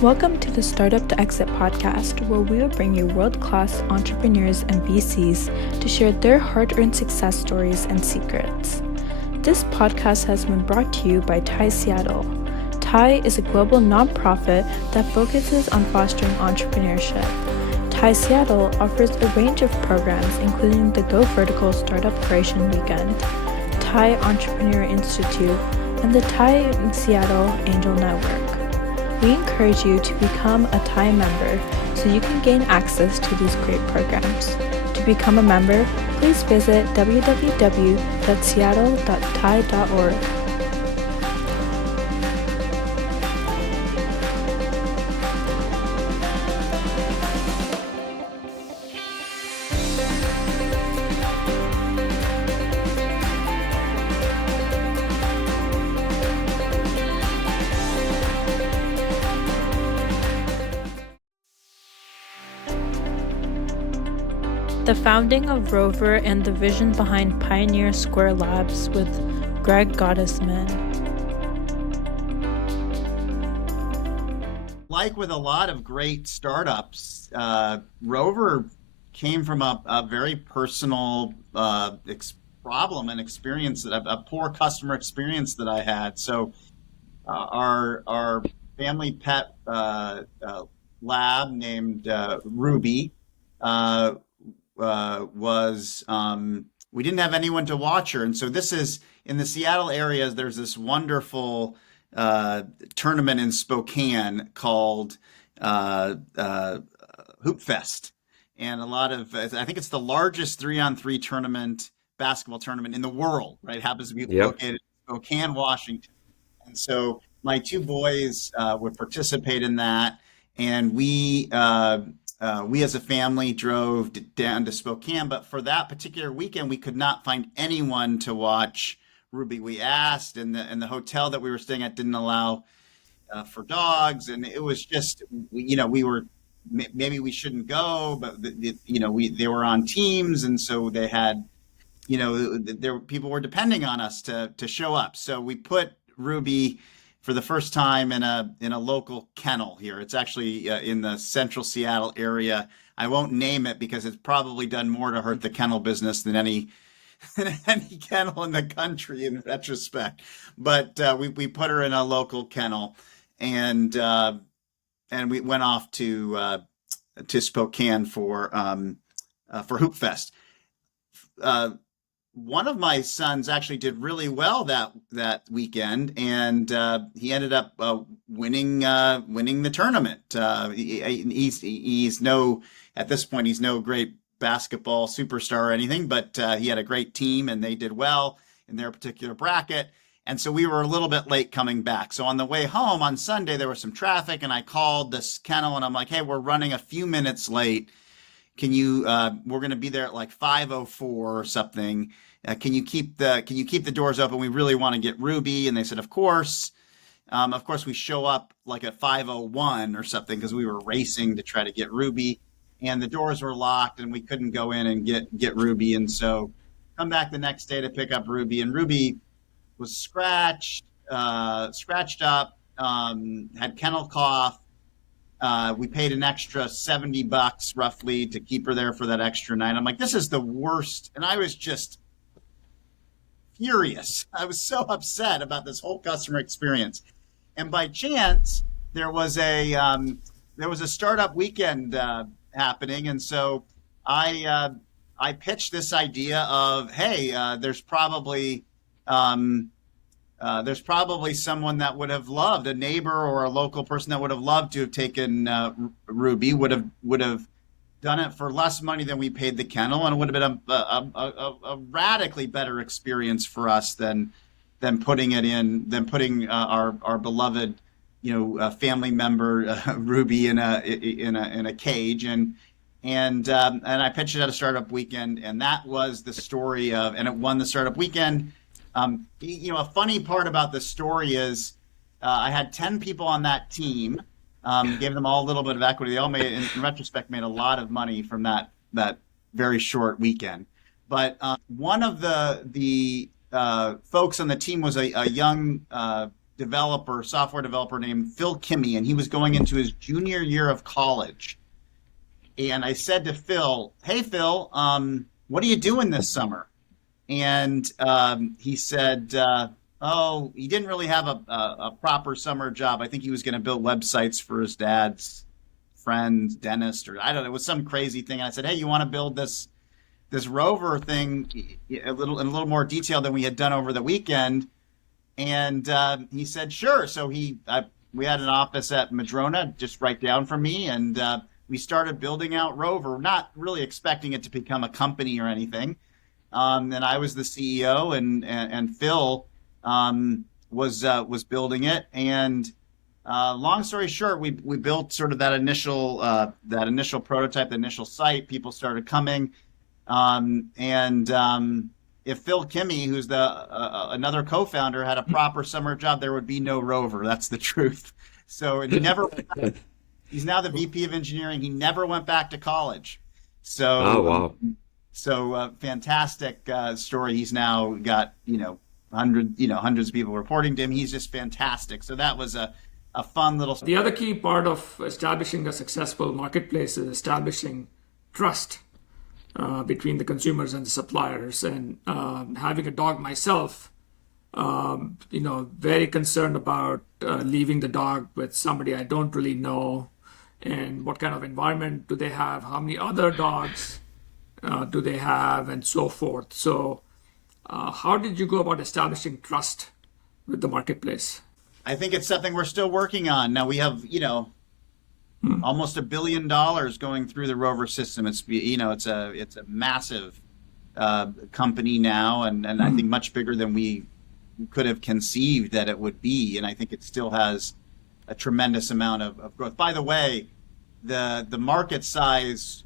Welcome to the Startup to Exit podcast, where we will bring you world-class entrepreneurs and VCs to share their hard-earned success stories and secrets. This podcast has been brought to you by TIE Seattle. TIE is a global nonprofit that focuses on fostering entrepreneurship. TIE Seattle offers a range of programs, including the Go Vertical Startup Creation Weekend, TIE Entrepreneur Institute, and the TIE Seattle Angel Network. We encourage you to become a TIE member so you can gain access to these great programs. To become a member, please visit www.seattle.tie.org. The founding of Rover and the vision behind Pioneer Square Labs with Greg Gottesman. Like with a lot of great startups, Rover came from a very personal problem and experience, a poor customer experience that I had. So our family pet lab named Ruby was we didn't have anyone to watch her, and so this is in the Seattle area. There's this wonderful tournament in Spokane called Hoop Fest, and I think it's the largest 3-on-3 tournament, basketball tournament in the world. Right, it happens to be located in Spokane, Washington, and so my two boys would participate in that, and we as a family drove down to Spokane, but for that particular weekend, we could not find anyone to watch Ruby. We asked, and the hotel that we were staying at didn't allow for dogs, and it was just, we were, maybe we shouldn't go, but they were on teams, and so they had, people were depending on us to show up. So we put Ruby for the first time in a local kennel here. It's actually in the central Seattle area. I won't name it because it's probably done more to hurt the kennel business than any kennel in the country in retrospect. But we put her in a local kennel, and we went off to Spokane for Hoop Fest. One of my sons actually did really well that weekend, and he ended up winning the tournament. He's at this point he's no great basketball superstar or anything, but he had a great team, and they did well in their particular bracket. And so we were a little bit late coming back. So on the way home on Sunday, there was some traffic, and I called this kennel, and I'm like, "Hey, we're running a few minutes late. Can you? We're going to be there at like 5:04 or something. Can you keep the doors open? We really want to get Ruby." And they said, "Of course." Of course, we show up like at 5:01 or something because we were racing to try to get Ruby, and the doors were locked, and we couldn't go in and get Ruby. And so, come back the next day to pick up Ruby, and Ruby was scratched up, had kennel cough. We paid an extra $70 roughly to keep her there for that extra night. I'm like, this is the worst. And I was just furious. I was so upset about this whole customer experience. And by chance, there was a startup weekend happening. And so I pitched this idea of, hey, there's probably someone that would have loved, a neighbor or a local person that would have loved to have taken Ruby, would have done it for less money than we paid the kennel, and it would have been a radically better experience for us than putting our beloved family member Ruby in a cage. And I pitched it at a startup weekend, and that was the story of, and it won the startup weekend. A funny part about the story is I had 10 people on that team, gave them all a little bit of equity. They all in retrospect, made a lot of money from that very short weekend. But one of the folks on the team was a young software developer named Phil Kimmey, and he was going into his junior year of college. And I said to Phil, "Hey, Phil, what are you doing this summer?" And he said, "Oh, he didn't really have a proper summer job. I think he was going to build websites for his dad's friend, dentist, or I don't know. It was some crazy thing." And I said, "Hey, you want to build this rover thing in a little more detail than we had done over the weekend?" And he said, "Sure." So we had an office at Madrona just right down from me, and we started building out Rover, not really expecting it to become a company or anything. And I was the CEO, and Phil was building it. And long story short, we built sort of that initial prototype, the initial site. People started coming, if Phil Kimmey, who's another co-founder, had a proper summer job, there would be no Rover. That's the truth. So he never. He's now the VP of engineering. He never went back to college. So, oh, wow. Fantastic story. He's now got, hundreds of people reporting to him. He's just fantastic. So that was a fun little story. The other key part of establishing a successful marketplace is establishing trust between the consumers and the suppliers. And having a dog myself, very concerned about leaving the dog with somebody I don't really know, and what kind of environment do they have, how many other dogs do they have, and so forth. So how did you go about establishing trust with the marketplace? I think it's something we're still working on. Now we have, almost $1 billion going through the Rover system. It's a massive company now, and I think much bigger than we could have conceived that it would be. And I think it still has a tremendous amount of growth. By the way, the market size,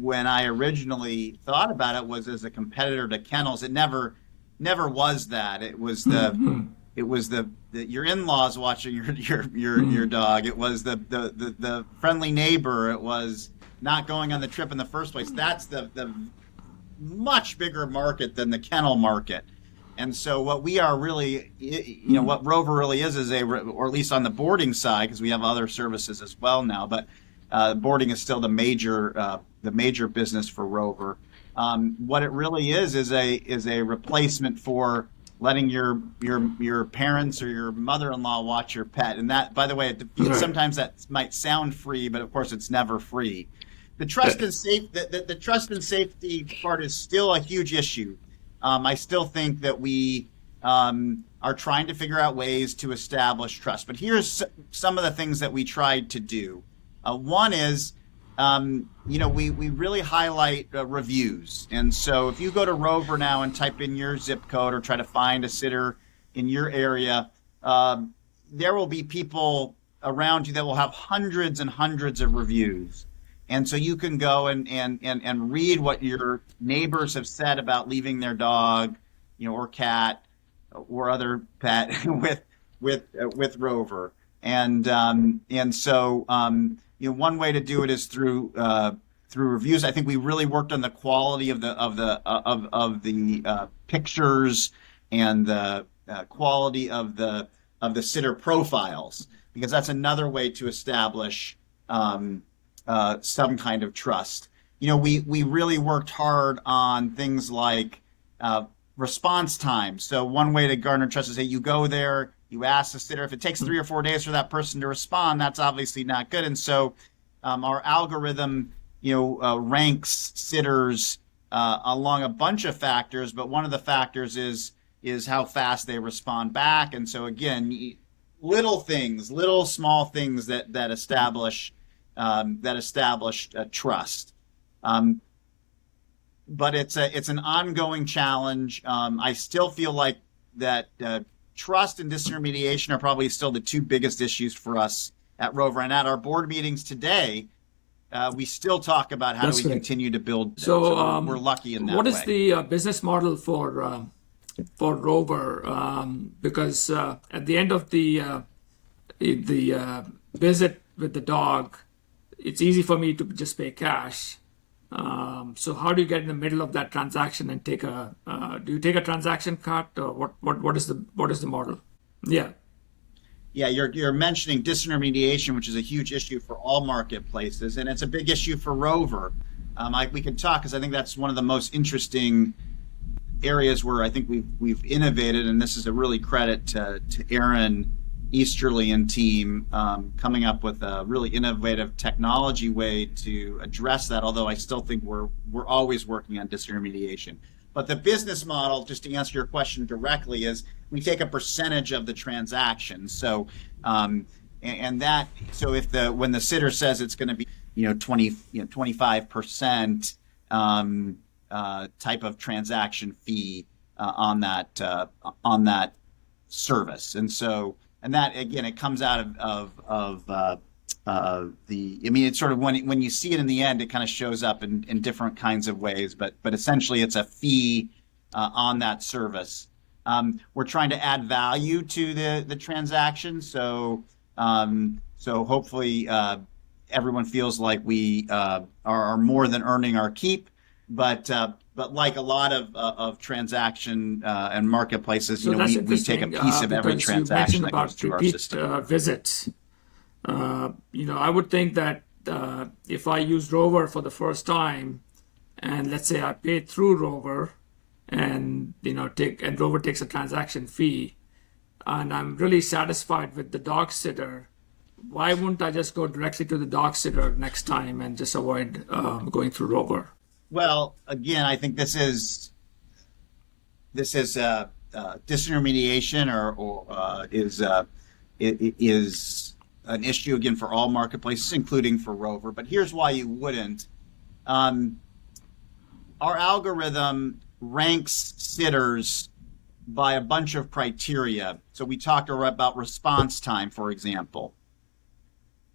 when I originally thought about it, was as a competitor to kennels. It never was that. It was your in-laws watching your dog. It was the friendly neighbor. It was not going on the trip in the first place. That's the much bigger market than the kennel market. And so what we are really, what Rover really is or at least on the boarding side, because we have other services as well now, but boarding is still the major business for Rover. What it really is a replacement for letting your parents or your mother-in-law watch your pet. And that, by the way, sometimes that might sound free, but of course it's never free. The trust and the trust and safety part is still a huge issue. I still think that we are trying to figure out ways to establish trust. But here's some of the things that we tried to do. One is, we really highlight reviews. And so if you go to Rover now and type in your zip code or try to find a sitter in your area, there will be people around you that will have hundreds and hundreds of reviews. And so you can go and read what your neighbors have said about leaving their dog, or cat or other pet with Rover. And so one way to do it is through reviews. I think we really worked on the quality of the pictures and the quality of the sitter profiles, because that's another way to establish some kind of trust. We really worked hard on things like response time. So one way to garner trust is that you go there, you ask the sitter. If it takes 3 or 4 days for that person to respond, that's obviously not good. And so our algorithm, ranks sitters along a bunch of factors, but one of the factors is how fast they respond back. And so again, little small things that establish trust. But it's an ongoing challenge. I still feel like that trust and disintermediation are probably still the two biggest issues for us at Rover. And at our board meetings today, we still talk about how do we continue to build. So we're lucky in that way. What is the business model for Rover? Because at the end of the visit with the dog, it's easy for me to just pay cash. So how do you get in the middle of that transaction and do you take a transaction cut, or what is the model? Yeah. Yeah, you're mentioning disintermediation, which is a huge issue for all marketplaces, and it's a big issue for Rover. We can talk because I think that's one of the most interesting areas where I think we've innovated, and this is a really credit to Aaron Easterly and team coming up with a really innovative technology way to address that. Although I still think we're always working on disintermediation. But the business model, just to answer your question directly, is we take a percentage of the transaction. So, and that, so if when the sitter says it's going to be, 25% type of transaction fee on that service, and so, and that again, it comes out of it's sort of when you see it in the end, it kind of shows up in different kinds of ways, but essentially it's a fee on that service. We're trying to add value to the transaction, so hopefully everyone feels like we are more than earning our keep, but like a lot of transaction and marketplaces, So that's we take a piece of every because you transaction mentioned that goes about through our repeat system. visits. I would think that if I use Rover for the first time, and let's say I paid through Rover, and Rover takes a transaction fee, and I'm really satisfied with the dog sitter, why wouldn't I just go directly to the dog sitter next time and just avoid going through Rover? Well, again, I think this is disintermediation, or is an issue again for all marketplaces, including for Rover. But here's why you wouldn't. Our algorithm ranks sitters by a bunch of criteria. So we talked about response time, for example.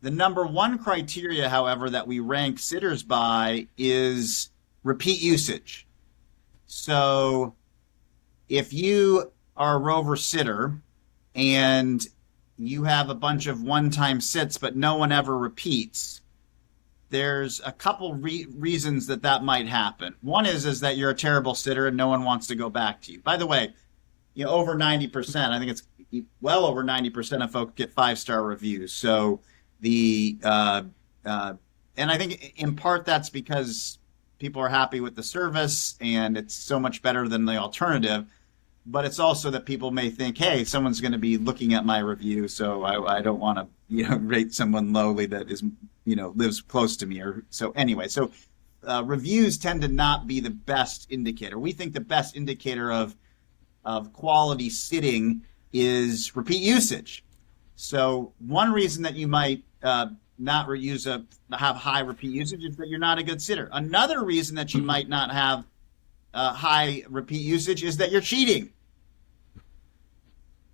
The number one criteria, however, that we rank sitters by is repeat usage. So if you are a Rover sitter and you have a bunch of one-time sits, but no one ever repeats, there's a couple reasons that might happen. One is that you're a terrible sitter and no one wants to go back to you. By the way, over 90%, I think it's well over 90% of folks get 5-star reviews. So and I think in part that's because people are happy with the service and it's so much better than the alternative. But it's also that people may think, hey, someone's going to be looking at my review, so I don't want to, rate someone lowly that is, lives close to me. Or so anyway. So reviews tend to not be the best indicator. We think the best indicator of quality sitting is repeat usage. So one reason that you might not have high repeat usage is that you're not a good sitter. Another reason that you might not have high repeat usage is that you're cheating.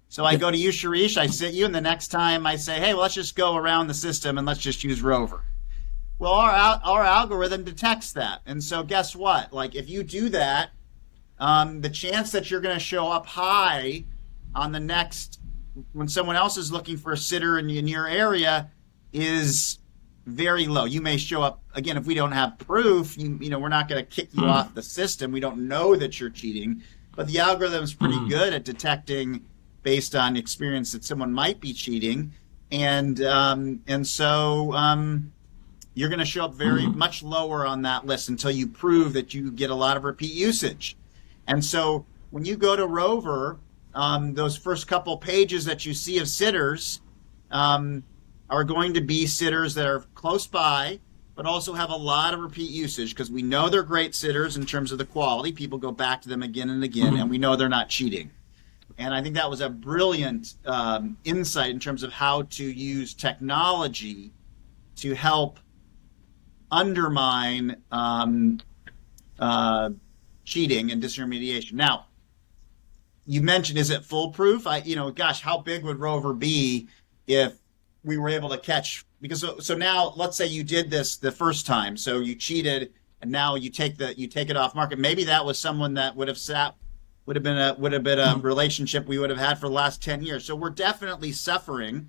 So I go to you, Shirish, I sit you, and the next time I say, hey, well, let's just go around the system and let's just use Rover. Well, our algorithm detects that. And so guess what? Like if you do that, the chance that you're going to show up high on the next, when someone else is looking for a sitter in your area, is very low. You may show up, again, if we don't have proof, we're not going to kick you off the system. We don't know that you're cheating, but the algorithm is pretty good at detecting based on experience that someone might be cheating. And so you're going to show up very much lower on that list until you prove that you get a lot of repeat usage. And so when you go to Rover, those first couple pages that you see of sitters are going to be sitters that are close by, but also have a lot of repeat usage because we know they're great sitters in terms of the quality. People go back to them again and again, and we know they're not cheating. And I think that was a brilliant insight in terms of how to use technology to help undermine cheating and disintermediation. Now, you mentioned, is it foolproof? Gosh, how big would Rover be if we were able to catch? Because so now, let's say you did this the first time, so you cheated, and now you take it off market. Maybe that was someone that would have been a relationship we would have had for the last 10 years. So we're definitely suffering,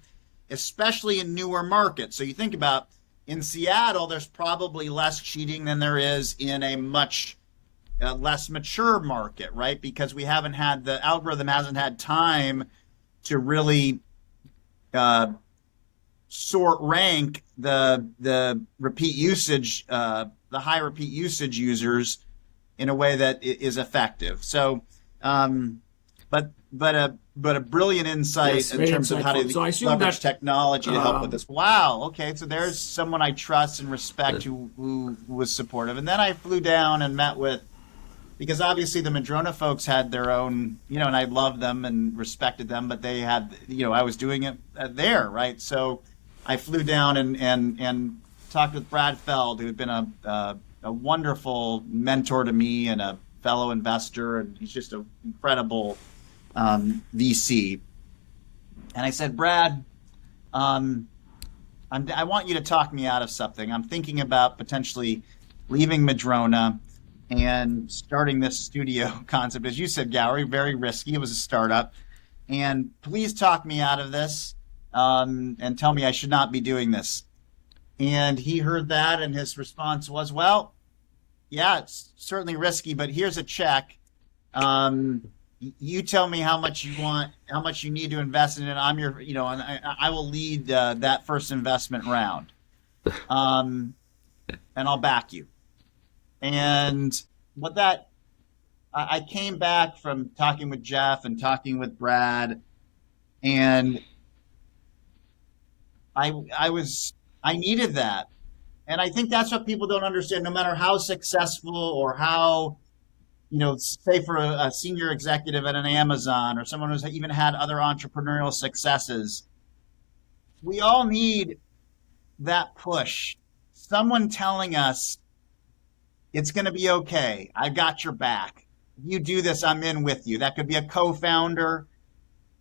especially in newer markets. So you think about in Seattle, there's probably less cheating than there is in a much less mature market, right? Because the algorithm hasn't had time to really sort rank the repeat usage, the high repeat usage users in a way that is effective. So, but a brilliant insight Yes, in very terms of how to insightful. So I assume leverage that technology to help with this. Wow. Okay. So there's someone I trust and respect who was supportive. And then I flew down and met with, because obviously the Madrona folks had their own, and I loved them and respected them, but they had, I was doing it there, right? So I flew down and talked with Brad Feld, who had been a wonderful mentor to me and a fellow investor, and he's just an incredible VC. And I said, Brad, I want you to talk me out of something. I'm thinking about potentially leaving Madrona and starting this studio concept. As you said, Gowrie, very risky. It was a startup. And please talk me out of this and tell me I should not be doing this. And he heard that, and his response was, well, yeah, it's certainly risky, but here's a check. You tell me how much you want, how much you need to invest in it. I'm your, and I will lead that first investment round. And I'll back you. And I came back from talking with Jeff and talking with Brad, and I needed that. And I think that's what people don't understand. No matter how successful or how, say for a senior executive at an Amazon or someone who's even had other entrepreneurial successes, we all need that push. Someone telling us, it's going to be okay. I got your back. You do this, I'm in with you. That could be a co-founder.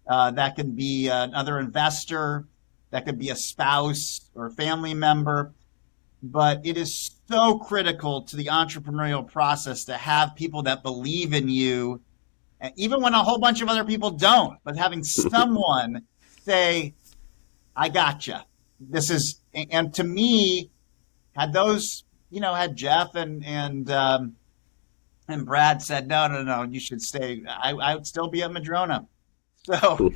That could be another investor. That could be a spouse or a family member. But it is so critical to the entrepreneurial process to have people that believe in you, even when a whole bunch of other people don't, but having someone say, I gotcha. This is, and to me, had those, had Jeff and Brad said, no, you should stay, I would still be at Madrona. So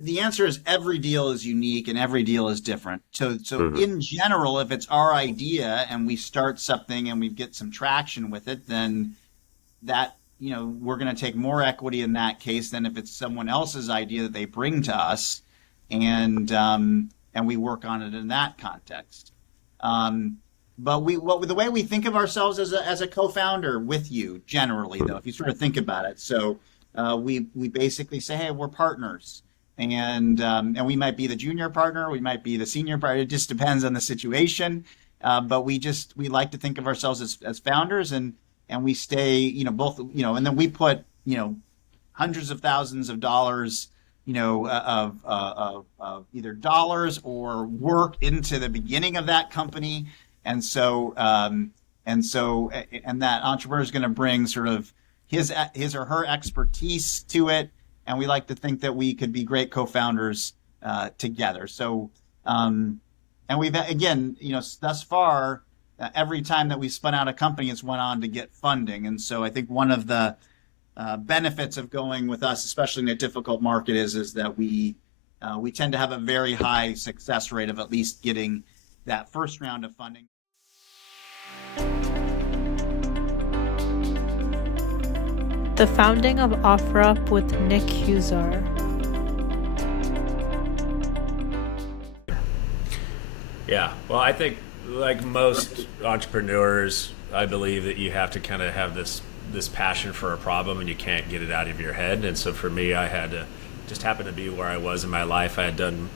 the answer is every deal is unique and every deal is different. So in general, if it's our idea and we start something and we get some traction with it, then that, we're going to take more equity in that case than if it's someone else's idea that they bring to us, and we work on it in that context. But the way we think of ourselves as a co-founder with you, generally, though, if you sort of think about it, so we basically say, hey, we're partners, and we might be the junior partner, we might be the senior partner. It just depends on the situation. But we like to think of ourselves as founders, and we stay, both, and then we put, hundreds of thousands of dollars, of either dollars or work into the beginning of that company. And that entrepreneur is going to bring sort of his or her expertise to it. And we like to think that we could be great co-founders together. So, and we've, again, thus far, every time that we spun out a company, it's went on to get funding. And so I think one of the benefits of going with us, especially in a difficult market, is that we tend to have a very high success rate of at least getting that first round of funding. The founding of OfferUp with Nick Huzar. Yeah, well, I think like most entrepreneurs, I believe that you have to kind of have this passion for a problem, and you can't get it out of your head. And so for me, I had to just happen to be where I was in my life. I had done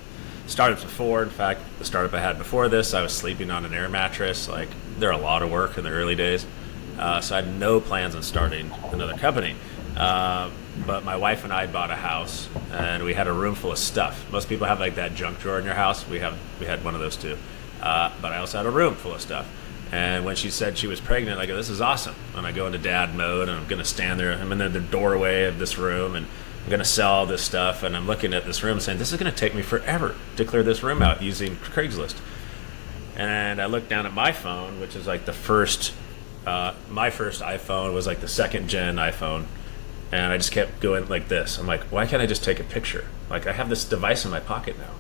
startups before. In fact, the startup I had before this, I was sleeping on an air mattress. Like, they're a lot of work in the early days. So I had no plans on starting another company. But my wife and I bought a house, and we had a room full of stuff. Most people have like that junk drawer in your house. We had one of those too. But I also had a room full of stuff. And when she said she was pregnant, I go, this is awesome. And I go into dad mode, and I'm going to stand there. I'm in the doorway of this room, and I'm going to sell all this stuff. And I'm looking at this room saying, this is going to take me forever to clear this room out using Craigslist. And I look down at my phone, which is like the first, my first iPhone was like the second gen iPhone. And I just kept going like this. I'm like, why can't I just take a picture? Like, I have this device in my pocket now.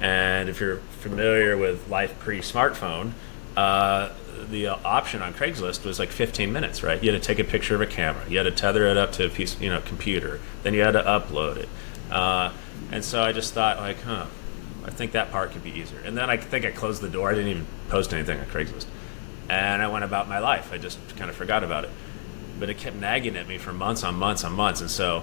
And if you're familiar with life pre-smartphone, the option on Craigslist was like 15 minutes, right? You had to take a picture of a camera, you had to tether it up to a piece, computer, then you had to upload it. And so I just thought, like, I think that part could be easier. And then I think I closed the door. I didn't even post anything on Craigslist. And I went about my life. I just kind of forgot about it. But it kept nagging at me for months on months on months. And so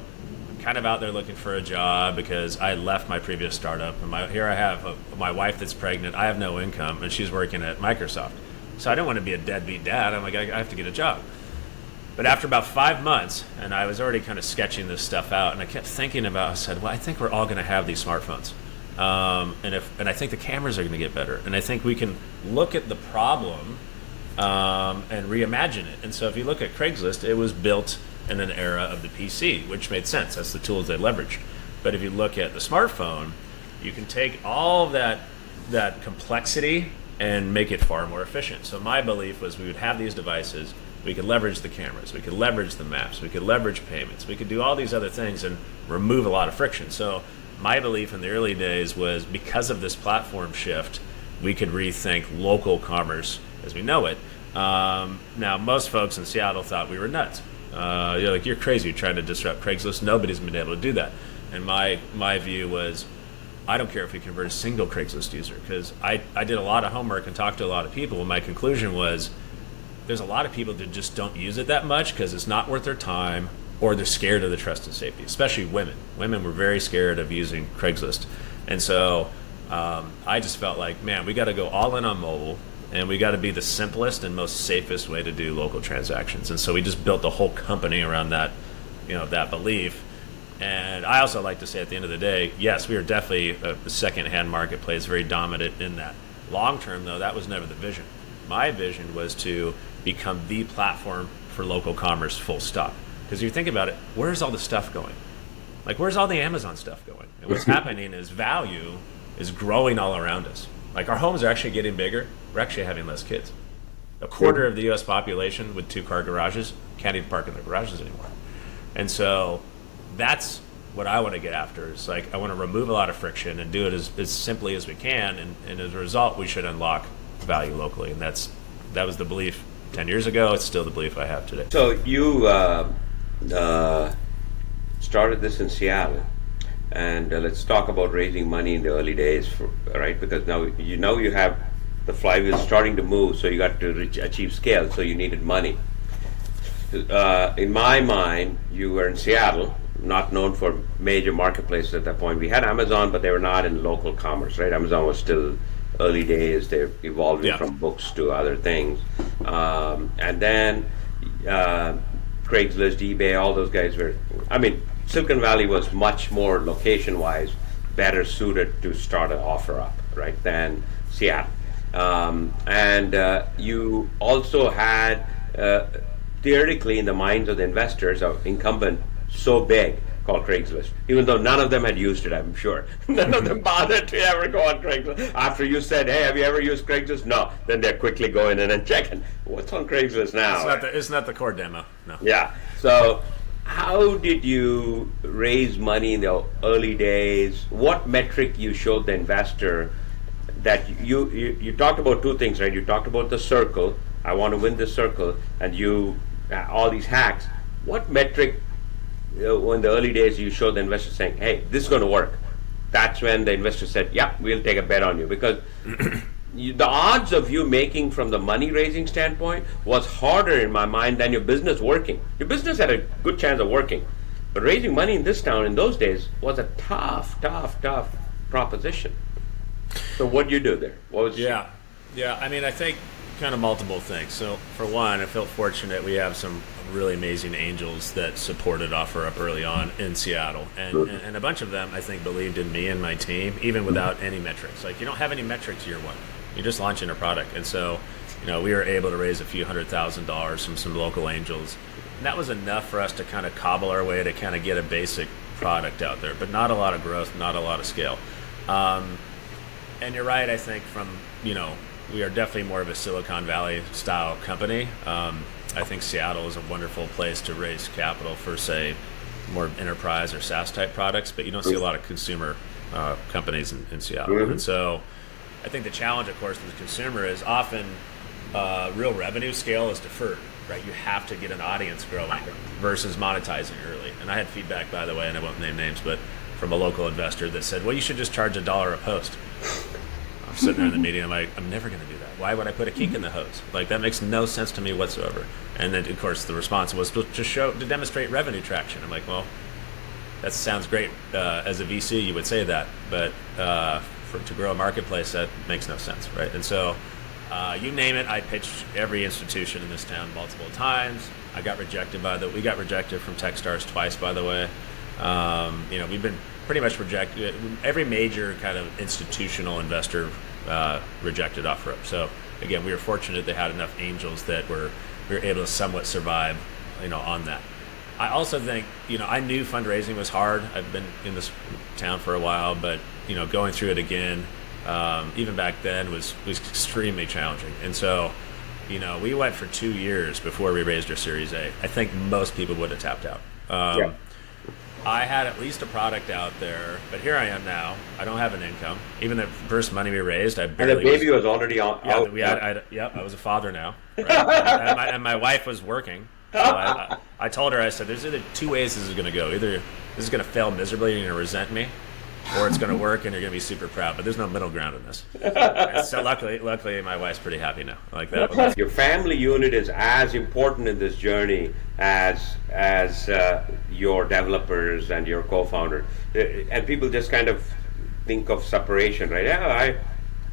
I'm kind of out there looking for a job because I left my previous startup. And here I have my wife that's pregnant. I have no income, and she's working at Microsoft. So I didn't want to be a deadbeat dad. I'm like, I have to get a job. But after about 5 months, and I was already kind of sketching this stuff out, and I kept thinking about, I said, well, I think we're all going to have these smartphones. And I think the cameras are going to get better. And I think we can look at the problem and reimagine it. And so if you look at Craigslist, it was built in an era of the PC, which made sense. That's the tools they leveraged. But if you look at the smartphone, you can take all of that complexity and make it far more efficient. So my belief was we would have these devices, we could leverage the cameras, we could leverage the maps, we could leverage payments, we could do all these other things and remove a lot of friction. So my belief in the early days was because of this platform shift, we could rethink local commerce as we know it. Now, most folks in Seattle thought we were nuts. You're crazy, you're trying to disrupt Craigslist. Nobody's been able to do that. And my view was, I don't care if we convert a single Craigslist user, because I did a lot of homework and talked to a lot of people, and my conclusion was there's a lot of people that just don't use it that much because it's not worth their time, or they're scared of the trust and safety, especially women. Women were very scared of using Craigslist. And so I just felt like, man, we got to go all in on mobile, and we got to be the simplest and most safest way to do local transactions. And so we just built the whole company around that, that belief. And I also like to say at the end of the day, yes, we are definitely a second-hand marketplace, very dominant in that. Long term, though, that was never the vision. My vision was to become the platform for local commerce, full stop. Because you think about it, where's all the stuff going? Like, where's all the Amazon stuff going? And what's happening is value is growing all around us. Like, our homes are actually getting bigger. We're actually having less kids. A quarter of the U.S. population with 2-car garages can't even park in their garages anymore. And so that's what I want to get after. Is like, I want to remove a lot of friction and do it as simply as we can. And as a result, we should unlock value locally. And that was the belief 10 years ago. It's still the belief I have today. So you started this in Seattle, and let's talk about raising money in the early days, right? Because now you have the flywheel starting to move, so you got to achieve scale, so you needed money. In my mind, you were in Seattle, not known for major marketplaces at that point. We had Amazon, but they were not in local commerce, right? Amazon was still early days. They're evolving from books to other things. And then Craigslist, eBay, all those guys were, Silicon Valley was much more location-wise better suited to start an offer up, right, than Seattle. And you also had, theoretically, in the minds of the investors, an incumbent so big called Craigslist, even though none of them had used it, I'm sure. None of them bothered to ever go on Craigslist. After you said, hey, have you ever used Craigslist? No. Then they're quickly going in and checking, what's on Craigslist now? It's not the core demo, no. Yeah. So how did you raise money in the early days? What metric you showed the investor that you talked about two things, right? You talked about the circle, I want to win this circle, and all these hacks. What metric in the early days you showed the investor saying, hey, this is going to work? That's when the investor said, yeah, we'll take a bet on you. Because the odds of you making from the money raising standpoint was harder in my mind than your business working. Your business had a good chance of working. But raising money in this town in those days was a tough proposition. So what did you do there? What was Yeah. I think kind of multiple things. So for one, I felt fortunate we have some really amazing angels that supported OfferUp early on in Seattle, and a bunch of them I think believed in me and my team even without any metrics. Like, you don't have any metrics year one, you're just launching a product. And so we were able to raise a few $100,000 from some local angels, and that was enough for us to kind of cobble our way to kind of get a basic product out there, but not a lot of growth, not a lot of scale. And you're right, I think we are definitely more of a Silicon Valley style company. I think Seattle is a wonderful place to raise capital for, say, more enterprise or SaaS type products, but you don't see a lot of consumer companies in Seattle. Mm-hmm. And so I think the challenge, of course, with the consumer is often real revenue scale is deferred, right? You have to get an audience growing versus monetizing early. And I had feedback, by the way, and I won't name names, but from a local investor that said, well, you should just charge $1 a post. I'm sitting there in the meeting, I'm like, I'm never going to do that. Why would I put a kink in the hose? Like, that makes no sense to me whatsoever. And then, of course, the response was to demonstrate revenue traction. I'm like, well, that sounds great. As a VC, you would say that, but to grow a marketplace, that makes no sense, right? And so, you name it, I pitched every institution in this town multiple times. We got rejected from Techstars twice, by the way. We've been pretty much rejected. Every major kind of institutional investor rejected off rip. So again, we were fortunate they had enough angels that we were able to somewhat survive, on that. I also think, I knew fundraising was hard. I've been in this town for a while, but going through it again, even back then was extremely challenging. And so, we went for 2 years before we raised our Series A. I think most people would have tapped out. I had at least a product out there, but here I am now. I don't have an income. Even the first money we raised, I barely. And the baby was already out. I was a father now, right? and my wife was working. So I told her, I said, there's either two ways this is going to go. Either this is going to fail miserably and you're going to resent me, or it's going to work and you're going to be super proud. But there's no middle ground in this. And so luckily, my wife's pretty happy now. Like that. Your family unit is as important in this journey as your developers and your co-founder. And people just kind of think of separation, right? Yeah,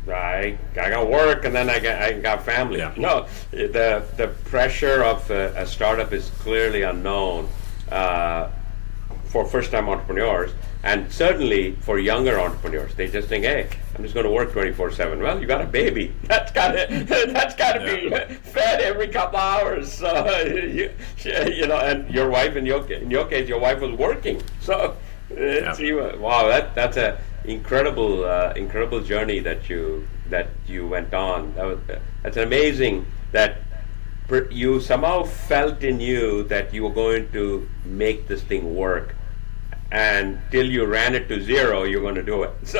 I got work and then I got family. Yeah. No, the pressure of a startup is clearly unknown for first-time entrepreneurs, and certainly for younger entrepreneurs. They just think, hey, I'm just going to work 24/7. Well, you got a baby. That's got to be fed every couple hours. So and your wife, in your case, your wife was working. So wow, that's a incredible journey that you went on. That's amazing that you somehow felt in you that you were going to make this thing work, and till you ran it to zero, you're going to do it. So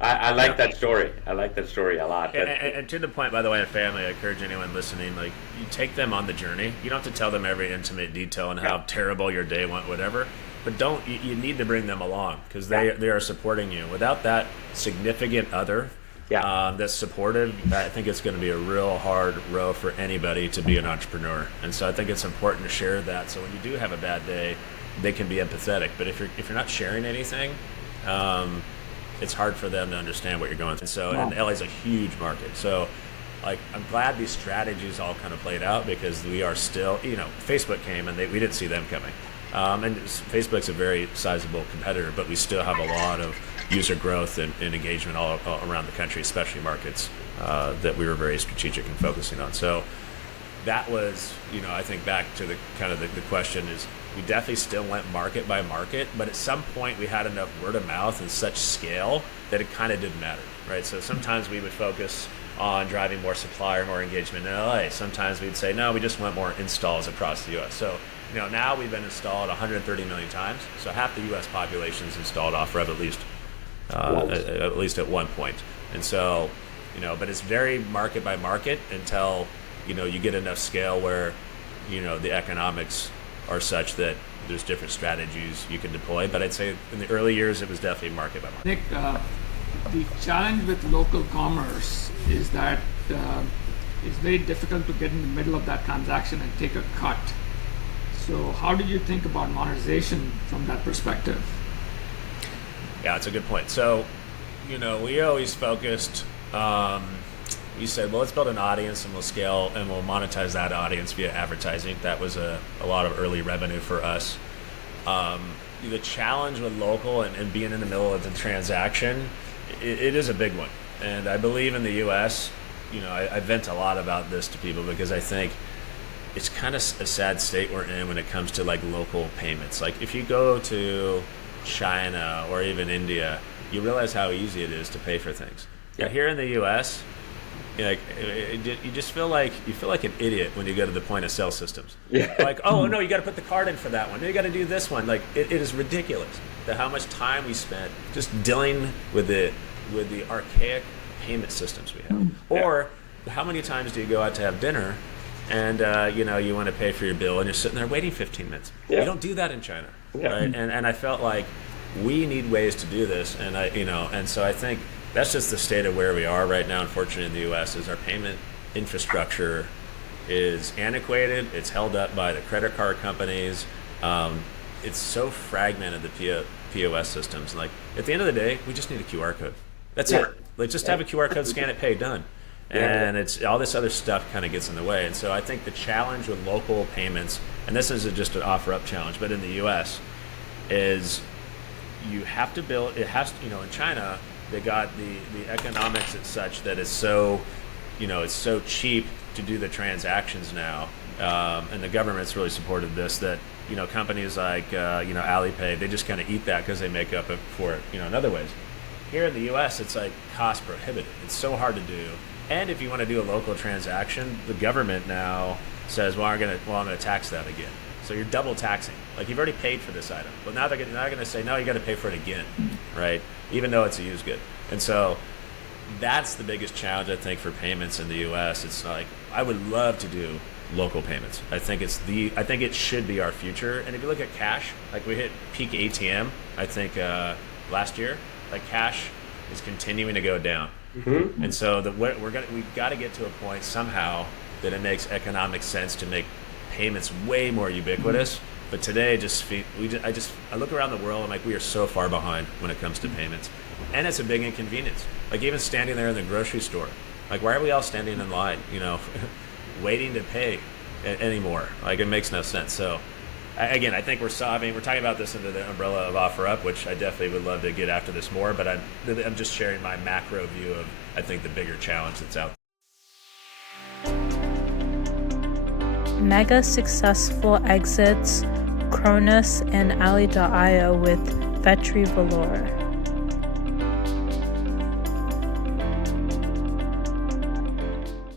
I like that story. I like that story a lot. And to the point, by the way, of family, I encourage anyone listening, like, you take them on the journey. You don't have to tell them every intimate detail and how terrible your day went, whatever. But you need to bring them along, because they are supporting you. Without that significant other that's supportive, I think it's going to be a real hard row for anybody to be an entrepreneur. And so I think it's important to share that. So when you do have a bad day, they can be empathetic. But if you're not sharing anything, it's hard for them to understand what you're going through. So and LA's a huge market. So like, I'm glad these strategies all kind of played out, because we are still, Facebook came and we didn't see them coming. And Facebook's a very sizable competitor, but we still have a lot of user growth and engagement all around the country, especially markets that we were very strategic in focusing on. So that was, I think back to the kind of the question is, we definitely still went market by market, but at some point we had enough word of mouth and such scale that it kind of didn't matter, right? So sometimes we would focus on driving more supply or more engagement in LA. Sometimes we'd say, no, we just want more installs across the US. So now we've been installed 130 million times, so half the U.S. population is installed off-rev at least at one point. And so, but it's very market by market until, you get enough scale where, the economics are such that there's different strategies you can deploy. But I'd say in the early years, it was definitely market by market. Nick, the challenge with local commerce is that it's very difficult to get in the middle of that transaction and take a cut. So how did you think about monetization from that perspective? Yeah, it's a good point. So, we always focused, we said, well, let's build an audience and we'll scale and we'll monetize that audience via advertising. That was a lot of early revenue for us. The challenge with local and being in the middle of the transaction, it is a big one. And I believe in the US, I vent a lot about this to people, because I think it's kind of a sad state we're in when it comes to like local payments. Like, if you go to China or even India, you realize how easy it is to pay for things. Yeah. Here in the US, you just feel like an idiot when you go to the point of sale systems. Yeah. Like, oh no, you got to put the card in for that one. You got to do this one. Like, it is ridiculous how much time we spent just dealing with the archaic payment systems we have. Or how many times do you go out to have dinner, and you want to pay for your bill, and you're sitting there waiting 15 minutes. Yeah. You don't do that in China, Yeah. right? And I felt like we need ways to do this, and so I think that's just the state of where we are right now. Unfortunately, in the U.S., is our payment infrastructure is antiquated. It's held up by the credit card companies. It's so fragmented, the POS systems. Like, at the end of the day, we just need a QR code. That's it. Like, just have a QR code, scan it, pay, done. And it's all this other stuff kind of gets in the way. And so I think the challenge with local payments, and this isn't just an offer-up challenge, but in the U.S., is you have to build. It has to, in China, they got the economics as such that it's so, it's so cheap to do the transactions now, and the government's really supported this. That companies like Alipay, they just kind of eat that because they make up for it, in other ways. Here in the U.S., it's like cost prohibitive. It's so hard to do. And if you want to do a local transaction, the government now says, well, I'm going to tax that again. So you're double taxing. Like, you've already paid for this item. But now they're going to say, no, you got to pay for it again, right? Even though it's a used good. And so that's the biggest challenge, I think, for payments in the U.S. It's like, I would love to do local payments. I think it should be our future. And if you look at cash, like, we hit peak ATM, I think, last year. Like, cash is continuing to go down. Mm-hmm. And so we've got to get to a point somehow that it makes economic sense to make payments way more ubiquitous. But today, I look around the world, I'm like, we are so far behind when it comes to payments, and it's a big inconvenience. Like, even standing there in the grocery store, like, why are we all standing in line, waiting to pay anymore? Like, it makes no sense. So, again, I think we're talking about this under the umbrella of OfferUp, which I definitely would love to get after this more. But I'm just sharing my macro view of, I think, the bigger challenge that's out there. Mega successful exits, Cronus and Ali.io with Vetri Valor.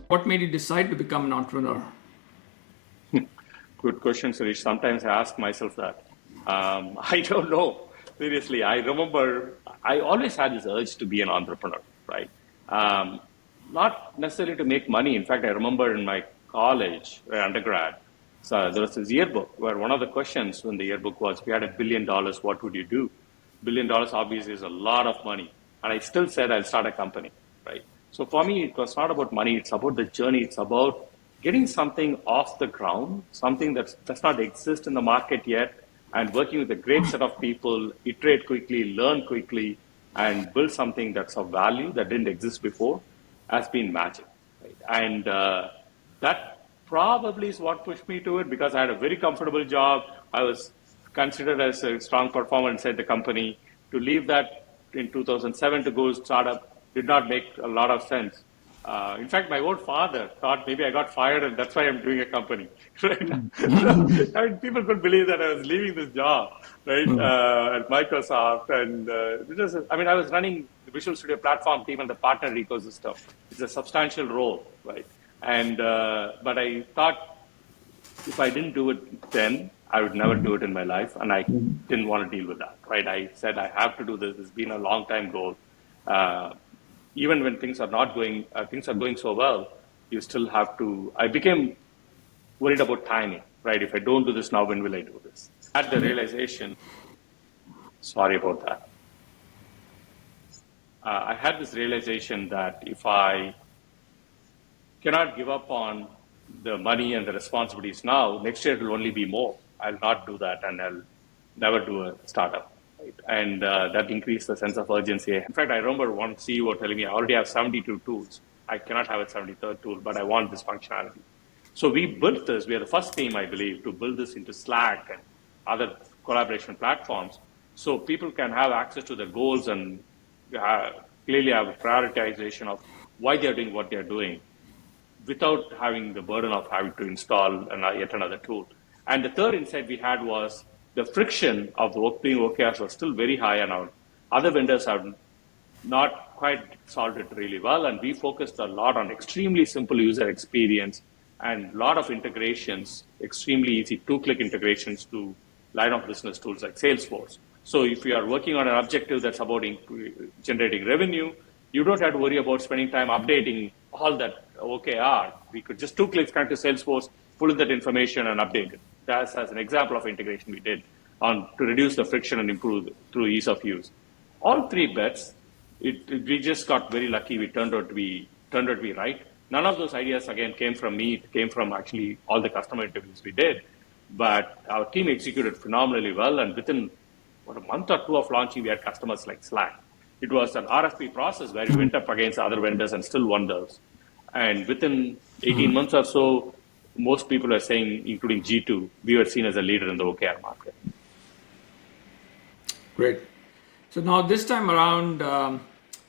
What made you decide to become an entrepreneur? Good question, Suresh. Sometimes I ask myself that. I don't know. Seriously, I remember I always had this urge to be an entrepreneur, right? Not necessarily to make money. In fact, I remember in my college, undergrad, so there was this yearbook where one of the questions in the yearbook was, if you had $1 billion, what would you do? $1 billion obviously is a lot of money. And I still said I'll start a company, right? So for me, it was not about money. It's about the journey. It's about getting something off the ground, something that does not exist in the market yet, and working with a great set of people, iterate quickly, learn quickly, and build something that's of value that didn't exist before has been magic. Right? And that probably is what pushed me to it, because I had a very comfortable job. I was considered as a strong performer inside the company. To leave that in 2007 to go startup did not make a lot of sense. In fact, my own father thought maybe I got fired and that's why I'm doing a company. Right? I mean, people couldn't believe that I was leaving this job, right, at Microsoft. And I was running the Visual Studio Platform team and the partner ecosystem. It's a substantial role, right? And but I thought if I didn't do it then, I would never do it in my life, and I didn't want to deal with that, right? I said I have to do this. It's been a long time goal. Even when things are not going, things are going so well, you still have to. I became worried about timing, right? If I don't do this now, when will I do this? At the realization, sorry about that. I had this realization that if I cannot give up on the money and the responsibilities now, next year it will only be more. I'll not do that, and I'll never do a startup. Right? And that increased the sense of urgency. In fact, I remember one CEO telling me, I already have 72 tools. I cannot have a 73rd tool, but I want this functionality. So we built this. We are the first team, I believe, to build this into Slack and other collaboration platforms, so people can have access to their goals and clearly have a prioritization of why they're doing what they're doing, without having the burden of having to install yet another tool. And the third insight we had was the friction of the being OKRs was still very high, and our other vendors have not quite solved it really well. And we focused a lot on extremely simple user experience and a lot of integrations, extremely easy two-click integrations to line of business tools like Salesforce. So if you are working on an objective that's about generating revenue, you don't have to worry about spending time updating all that OKR. We could just two clicks connect to Salesforce, pull in that information and update it. That's as an example of integration we did on to reduce the friction and improve through ease of use. All three bets, we just got very lucky. We turned out to be right. None of those ideas again came from me. It came from actually all the customer interviews we did. But our team executed phenomenally well, and within a month or two of launching, we had customers like Slack. It was an RFP process where we went up against other vendors and still won those. And within 18 months or so, most people are saying, including G2, we were seen as a leader in the OKR market. Great. So now this time around,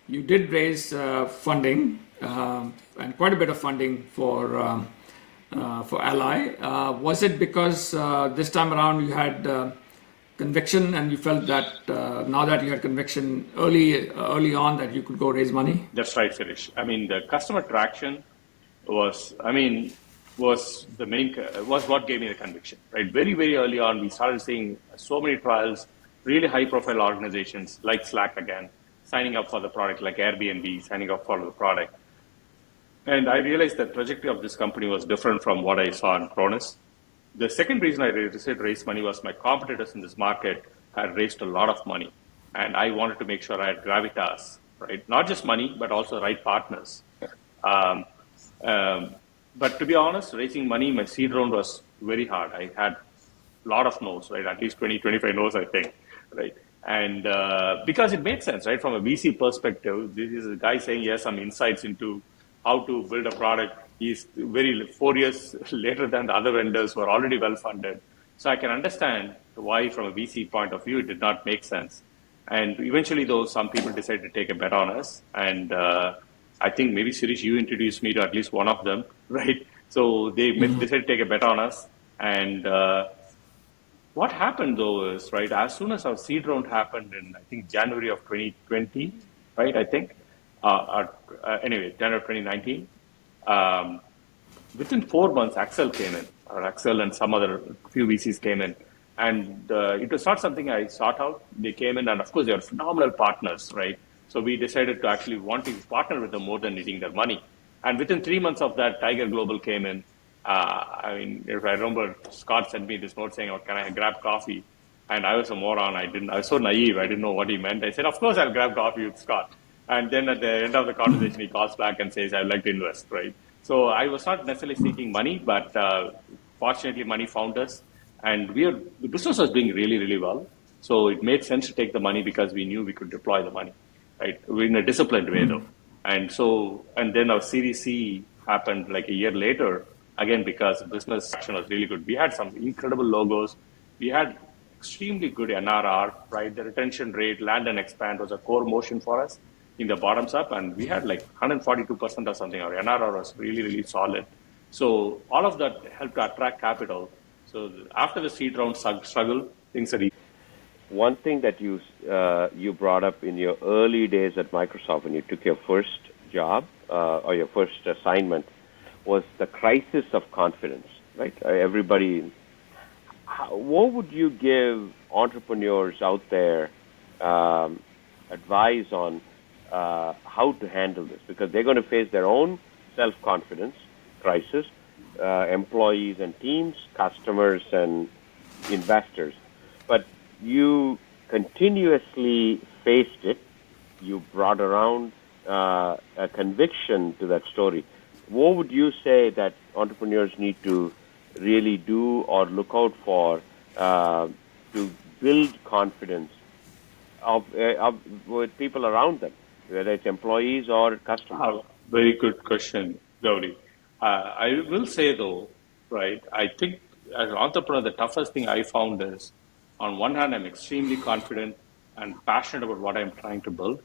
you did raise funding and quite a bit of funding for Ally. Was it because this time around you had conviction and you felt that now that you had conviction early on that you could go raise money? That's right, Sirish. I mean, the customer traction was what gave me the conviction, right? Very, very early on, we started seeing so many trials, really high-profile organizations like Slack again, signing up for the product, like Airbnb, signing up for the product. And I realized the trajectory of this company was different from what I saw in Cronus. The second reason I decided to raise money was my competitors in this market had raised a lot of money. And I wanted to make sure I had gravitas, right? Not just money, but also the right partners. But to be honest, raising money, my seed round was very hard. I had a lot of no's, right? At least 20, 25 no's, I think, right? And because it made sense, right? From a VC perspective, this is a guy saying, yes, some insights into how to build a product. He's 4 years later than the other vendors who are already well funded. So I can understand why, from a VC point of view, it did not make sense. And eventually, though, some people decided to take a bet on us. And I think maybe, Sirish, you introduced me to at least one of them, right? So they decided to take a bet on us. And what happened, though, is, right, as soon as our seed round happened in, I think, January of 2020, right, I think, anyway, January of 2019, within 4 months, Axel came in, or Axel and some other few VCs came in. And it was not something I sought out. They came in, and of course, they are phenomenal partners, right? So we decided to actually want to partner with them more than needing their money. And within 3 months of that, Tiger Global came in. I mean, if I remember, Scott sent me this note saying, oh, can I grab coffee? And I was a moron. I was so naive. I didn't know what he meant. I said, of course, I'll grab coffee with Scott. And then at the end of the conversation, he calls back and says, I'd like to invest, right? So I was not necessarily seeking money, but fortunately, money found us. And the business was doing really, really well. So it made sense to take the money because we knew we could deploy the money, right? In a disciplined way, though. And then our Series C happened like a year later, again, because the business action was really good. We had some incredible logos. We had extremely good NRR, right? The retention rate, land and expand was a core motion for us in the bottoms up. And we had like 142% or something. Our NRR was really, really solid. So all of that helped to attract capital. So after the seed round struggle, things are easy. One thing that you brought up in your early days at Microsoft when you took your first job or your first assignment was the crisis of confidence, right? Everybody. What would you give entrepreneurs out there advice on how to handle this? Because they're going to face their own self-confidence crisis, employees and teams, customers and investors. But you continuously faced it. You brought around a conviction to that story. What would you say that entrepreneurs need to really do or look out for to build confidence with people around them, whether it's employees or customers? Very good question, Gauri. I will say, though, right, I think as an entrepreneur, the toughest thing I found is, on one hand, I'm extremely confident and passionate about what I'm trying to build.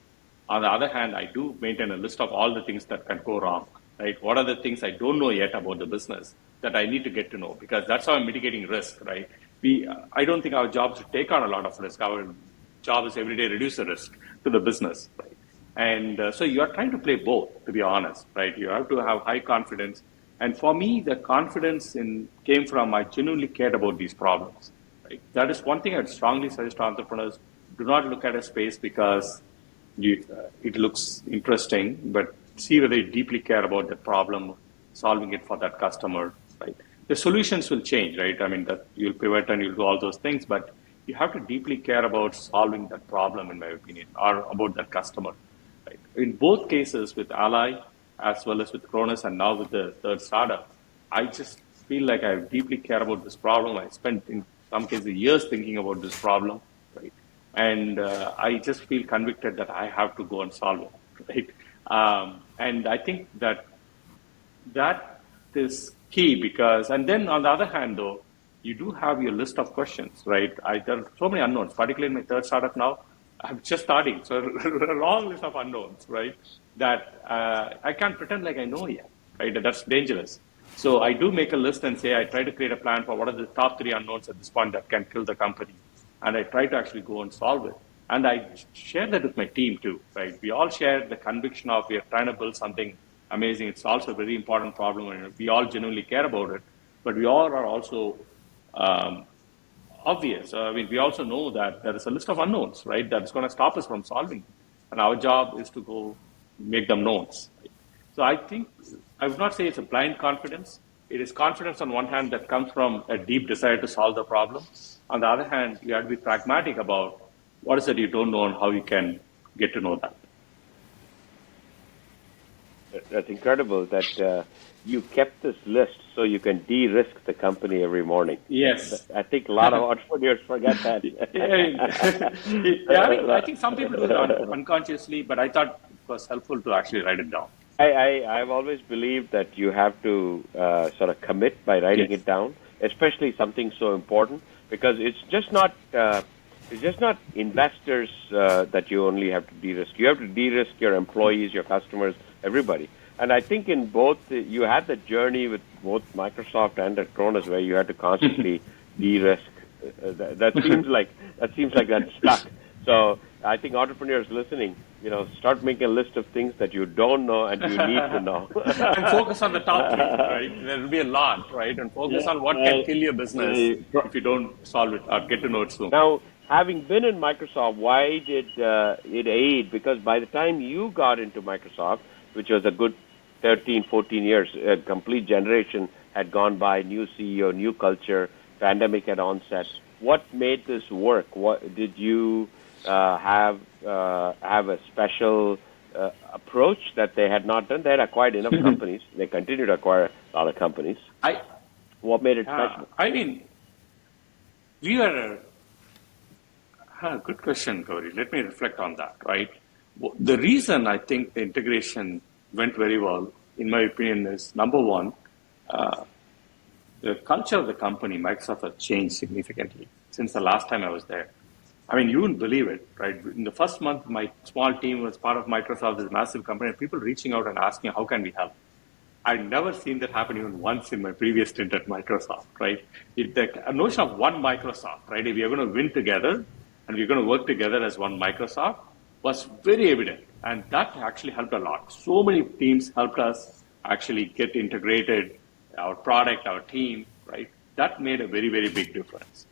On the other hand, I do maintain a list of all the things that can go wrong, right? What are the things I don't know yet about the business that I need to get to know? Because that's how I'm mitigating risk, right? I don't think our job is to take on a lot of risk. Our job is every day reduce the risk to the business, right? And so you are trying to play both, to be honest, right? You have to have high confidence. And for me, the confidence came from I genuinely cared about these problems. Right? That is one thing I'd strongly suggest to entrepreneurs. Do not look at a space because it looks interesting, but see whether you deeply care about the problem, solving it for that customer, right? The solutions will change, right? I mean, that you'll pivot and you'll do all those things, but you have to deeply care about solving that problem, in my opinion, or about that customer. Right? In both cases, with Ally as well as with Cronus, and now with the third startup, I just feel like I deeply care about this problem. I spent in some cases years thinking about this problem, right? And I just feel convicted that I have to go and solve it, right? And I think that is key because, and then on the other hand, though, you do have your list of questions, right? There are so many unknowns, particularly in my third startup now. I'm just starting, so a long list of unknowns, right? That I can't pretend like I know yet, right? That's dangerous. So I do make a list and say I try to create a plan for what are the top 3 unknowns at this point that can kill the company, and I try to actually go and solve it. And I share that with my team too, right? We all share the conviction of we are trying to build something amazing. It's also a very important problem, and we all genuinely care about it. But we all are also obvious. I mean, we also know that there is a list of unknowns, right? That is going to stop us from solving. And our job is to go make them knowns. Right? So I think, I would not say it's a blind confidence. It is confidence on one hand that comes from a deep desire to solve the problem. On the other hand, you have to be pragmatic about what is it you don't know and how you can get to know that. That's incredible that you kept this list so you can de-risk the company every morning. Yes. I think a lot of entrepreneurs forget that. I think some people do it unconsciously, but I thought it was helpful to actually write it down. I've always believed that you have to sort of commit by writing it down, especially something so important, because it's just not investors that you only have to de-risk. You have to de-risk your employees, your customers, everybody. And I think in both, you had the journey with both Microsoft and at Cronus where you had to constantly de-risk. That seems like that's stuck. So I think entrepreneurs listening, start making a list of things that you don't know and you need to know. And focus on the top 3, right? There will be a lot, right? And focus on what can kill your business if you don't solve it or get to know it soon. Now, having been in Microsoft, why did it aid? Because by the time you got into Microsoft, which was a good 13, 14 years, a complete generation had gone by, new CEO, new culture, pandemic had onset. What made this work? What did you have a special approach that they had not done? They had acquired enough companies. They continue to acquire a lot of companies. What made it special? I mean, we were good question, Gauri. Let me reflect on that, right? The reason I think the integration went very well, in my opinion, is number one, the culture of the company, Microsoft, has changed significantly since the last time I was there. I mean, you wouldn't believe it, right? In the first month, my small team was part of Microsoft, this massive company, and people reaching out and asking, how can we help? I'd never seen that happen even once in my previous stint at Microsoft, right? The notion of one Microsoft, right? If we are going to win together and we're going to work together as one Microsoft was very evident. And that actually helped a lot. So many teams helped us actually get integrated, our product, our team, right? That made a very, very big difference.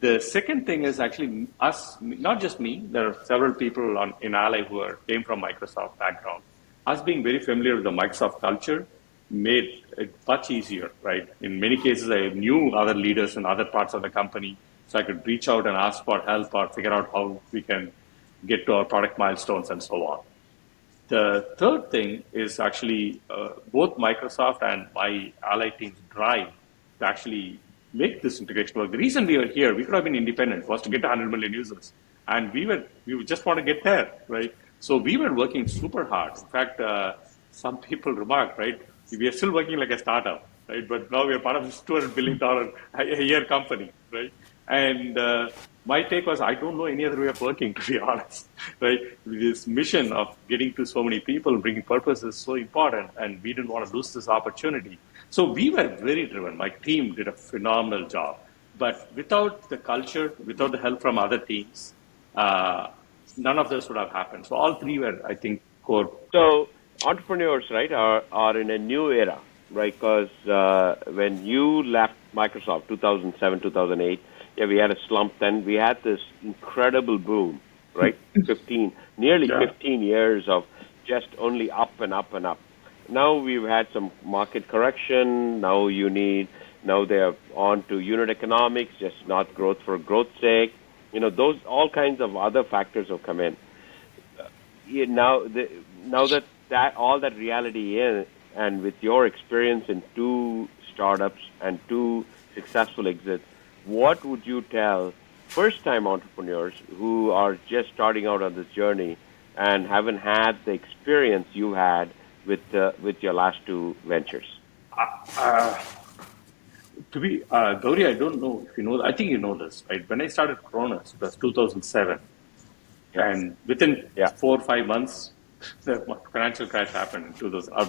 The second thing is actually us, not just me, there are several people in Ally who came from Microsoft background. Us being very familiar with the Microsoft culture made it much easier, right? In many cases, I knew other leaders in other parts of the company, so I could reach out and ask for help or figure out how we can get to our product milestones and so on. The third thing is actually both Microsoft and my Ally team's drive to actually make this integration work. The reason we were here, we could have been independent, was to get to 100 million users. And we just want to get there, right? So we were working super hard. In fact, some people remarked, right? We are still working like a startup, right? But now we are part of this $200 billion a year company, right? And my take was, I don't know any other way of working, to be honest, right? This mission of getting to so many people, bringing purpose is so important, and we didn't want to lose this opportunity. So we were very driven. My team did a phenomenal job. But without the culture, without the help from other teams, none of this would have happened. So all three were, I think, core. So entrepreneurs, right, are in a new era, right? Because when you left Microsoft, 2007, 2008, yeah, we had a slump. Then we had this incredible boom, right? Nearly 15 years of just only up and up and up. Now we've had some market correction. Now they're on to unit economics, just not growth for growth's sake. Those all kinds of other factors have come in. Now that all that reality is, and with your experience in two startups and two successful exits, what would you tell first-time entrepreneurs who are just starting out on this journey and haven't had the experience you had with your last two ventures? Gauri, I don't know if you know. I think you know this, right? When I started Kronos, it was 2007, and within 4 or 5 months, the financial crash happened.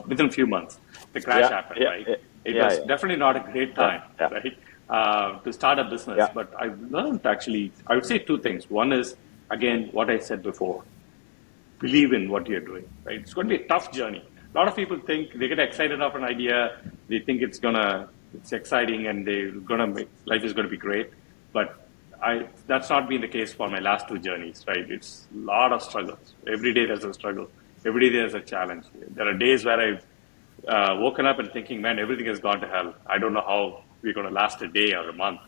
Within a few months, the crash happened. Right? It was definitely not a great time, right, to start a business. But I learned actually. I would say two things. One is, again, what I said before: believe in what you're doing. Right? It's going to be a tough journey. A lot of people think they get excited of an idea. They think it's exciting and life is going to be great. But that's not been the case for my last two journeys, right? It's a lot of struggles. Every day there's a struggle. Every day there's a challenge. There are days where I've woken up and thinking, man, everything has gone to hell. I don't know how we're going to last a day or a month.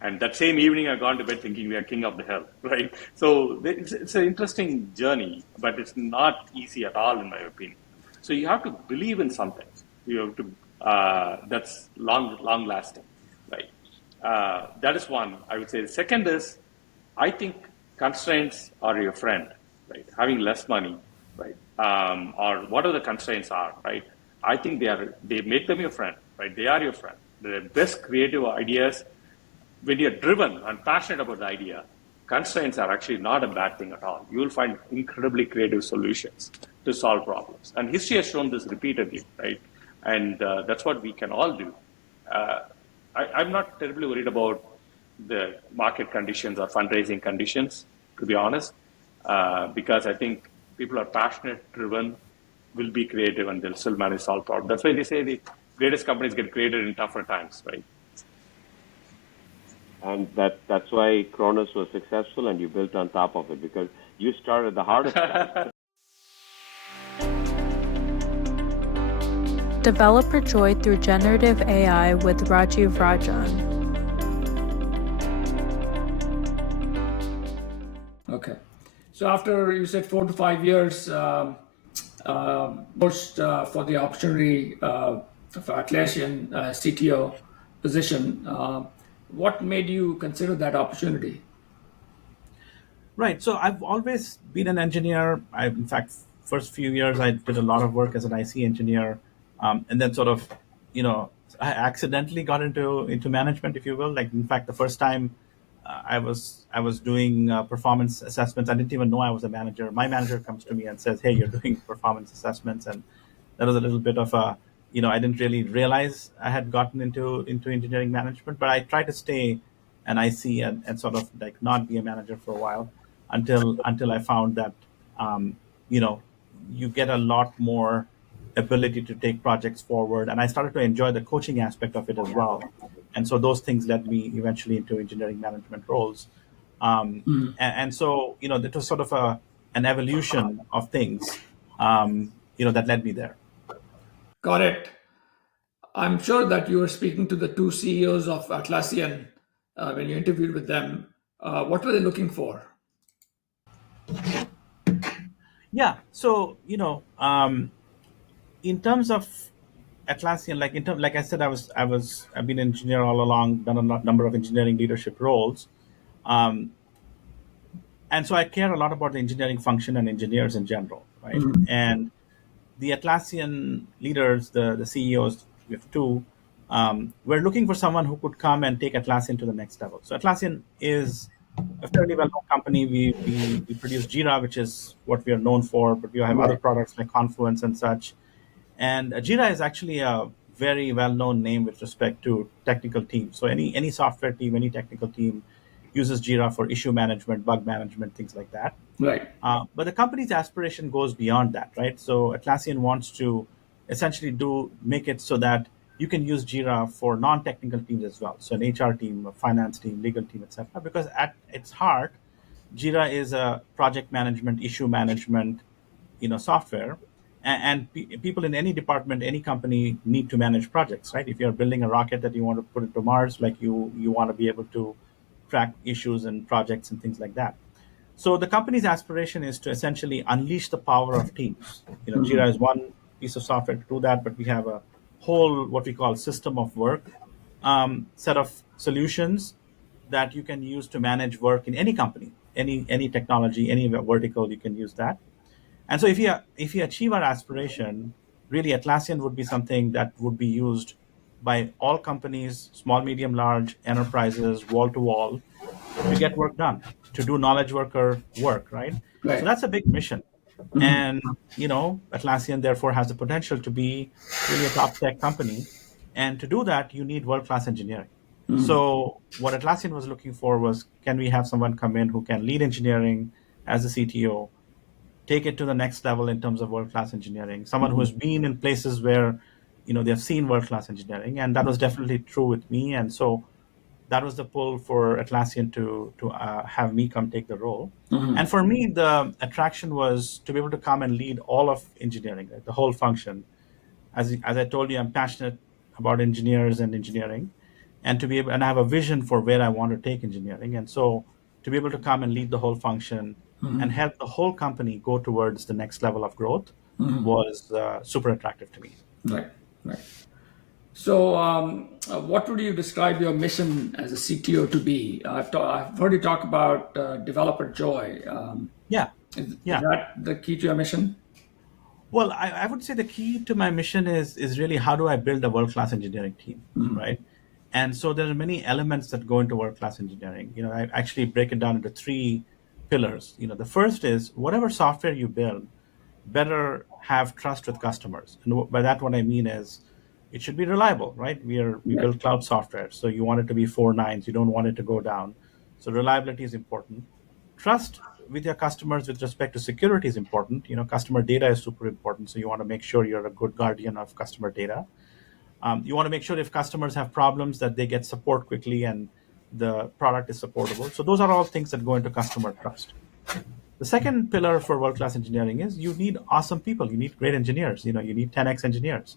And that same evening, I've gone to bed thinking we are king of the hill, right? So it's an interesting journey, but it's not easy at all, in my opinion. So you have to believe in something. You have to that's long lasting, right? That is one, I would say. The second is, I think constraints are your friend, right? Having less money, right? Or whatever the constraints are, right? I think they make them your friend, right? They are your friend. The best creative ideas, when you're driven and passionate about the idea, constraints are actually not a bad thing at all. You will find incredibly creative solutions to solve problems. And history has shown this repeatedly, right? And that's what we can all do. I'm not terribly worried about the market conditions or fundraising conditions, to be honest, because I think people are passionate, driven, will be creative, and they'll still manage to solve problems. That's why they say the greatest companies get created in tougher times, right? And that's why Kronos was successful, and you built on top of it, because you started the hardest time. Developer Joy through generative AI with Rajiv Rajan. Okay. So after you said 4 to 5 years, pushed for the opportunity of Atlassian CTO position, what made you consider that opportunity? Right. So I've always been an engineer. In fact, first few years, I did a lot of work as an IC engineer. And then sort of, I accidentally got into management, if you will. Like, in fact, the first time I was doing performance assessments, I didn't even know I was a manager. My manager comes to me and says, "Hey, you're doing performance assessments," and that was a little bit of a, I didn't really realize I had gotten into engineering management, but I tried to stay an IC and sort of like not be a manager for a while until I found that, you get a lot more ability to take projects forward. And I started to enjoy the coaching aspect of it as well. And so those things led me eventually into engineering management roles. And so, it was sort of an evolution of things, that led me there. Got it. I'm sure that you were speaking to the two CEOs of Atlassian when you interviewed with them. What were they looking for? Yeah. So, in terms of Atlassian, like I said, I've been an engineer all along, done a number of engineering leadership roles, and so I care a lot about the engineering function and engineers in general, right? Mm-hmm. And the Atlassian leaders, the CEOs, we have two, we're looking for someone who could come and take Atlassian to the next level. So Atlassian is a fairly well-known company. We produce Jira, which is what we are known for, but we have other products like Confluence and such. And Jira is actually a very well-known name with respect to technical teams. So any software team, any technical team uses Jira for issue management, bug management, things like that. Right. But the company's aspiration goes beyond that, right? So Atlassian wants to essentially make it so that you can use Jira for non-technical teams as well. So an HR team, a finance team, legal team, etc. Because at its heart, Jira is a project management, issue management, software, and people in any department, any company need to manage projects, right? If you're building a rocket that you want to put into Mars, like you want to be able to track issues and projects and things like that. So the company's aspiration is to essentially unleash the power of teams. Jira is one piece of software to do that, but we have a whole what we call system of work set of solutions that you can use to manage work in any company, any technology, any vertical. You can use that. And so if you achieve our aspiration, really Atlassian would be something that would be used by all companies, small, medium, large, enterprises, wall to wall, to get work done, to do knowledge worker work, right? So Right. that's a big mission. And, Atlassian therefore has the potential to be really a top tech company. And to do that, you need world-class engineering. So what Atlassian was looking for was, can we have someone come in who can lead engineering as a CTO, take it to the next level in terms of world-class engineering, someone who has been in places where, they've seen world-class engineering. And that was definitely true with me. And so that was the pull for Atlassian to have me come take the role. And for me, the attraction was to be able to come and lead all of engineering, right, the whole function. As I told you, I'm passionate about engineers and engineering, and to be able, and I have a vision for where I want to take engineering. And so to be able to come and lead the whole function and help the whole company go towards the next level of growth was super attractive to me. Right. Right. So, what would you describe your mission as a CTO to be? I've heard you talk about developer joy. Yeah. Is Yeah. that the key to your mission? Well, I would say the key to my mission is really how do I build a world-class engineering team, right? And so there are many elements that go into world-class engineering. I actually break it down into three pillars. The first is whatever software you build better have trust with customers. And by that, what I mean is it should be reliable, right? We build cloud software, so you want it to be 4 nines. You don't want it to go down. So reliability is important. Trust with your customers with respect to security is important. Customer data is super important. So you want to make sure you're a good guardian of customer data. You want to make sure if customers have problems that they get support quickly and the product is supportable. So those are all things that go into customer trust. The second pillar for world-class engineering is you need awesome people. You need great engineers. You need 10x engineers.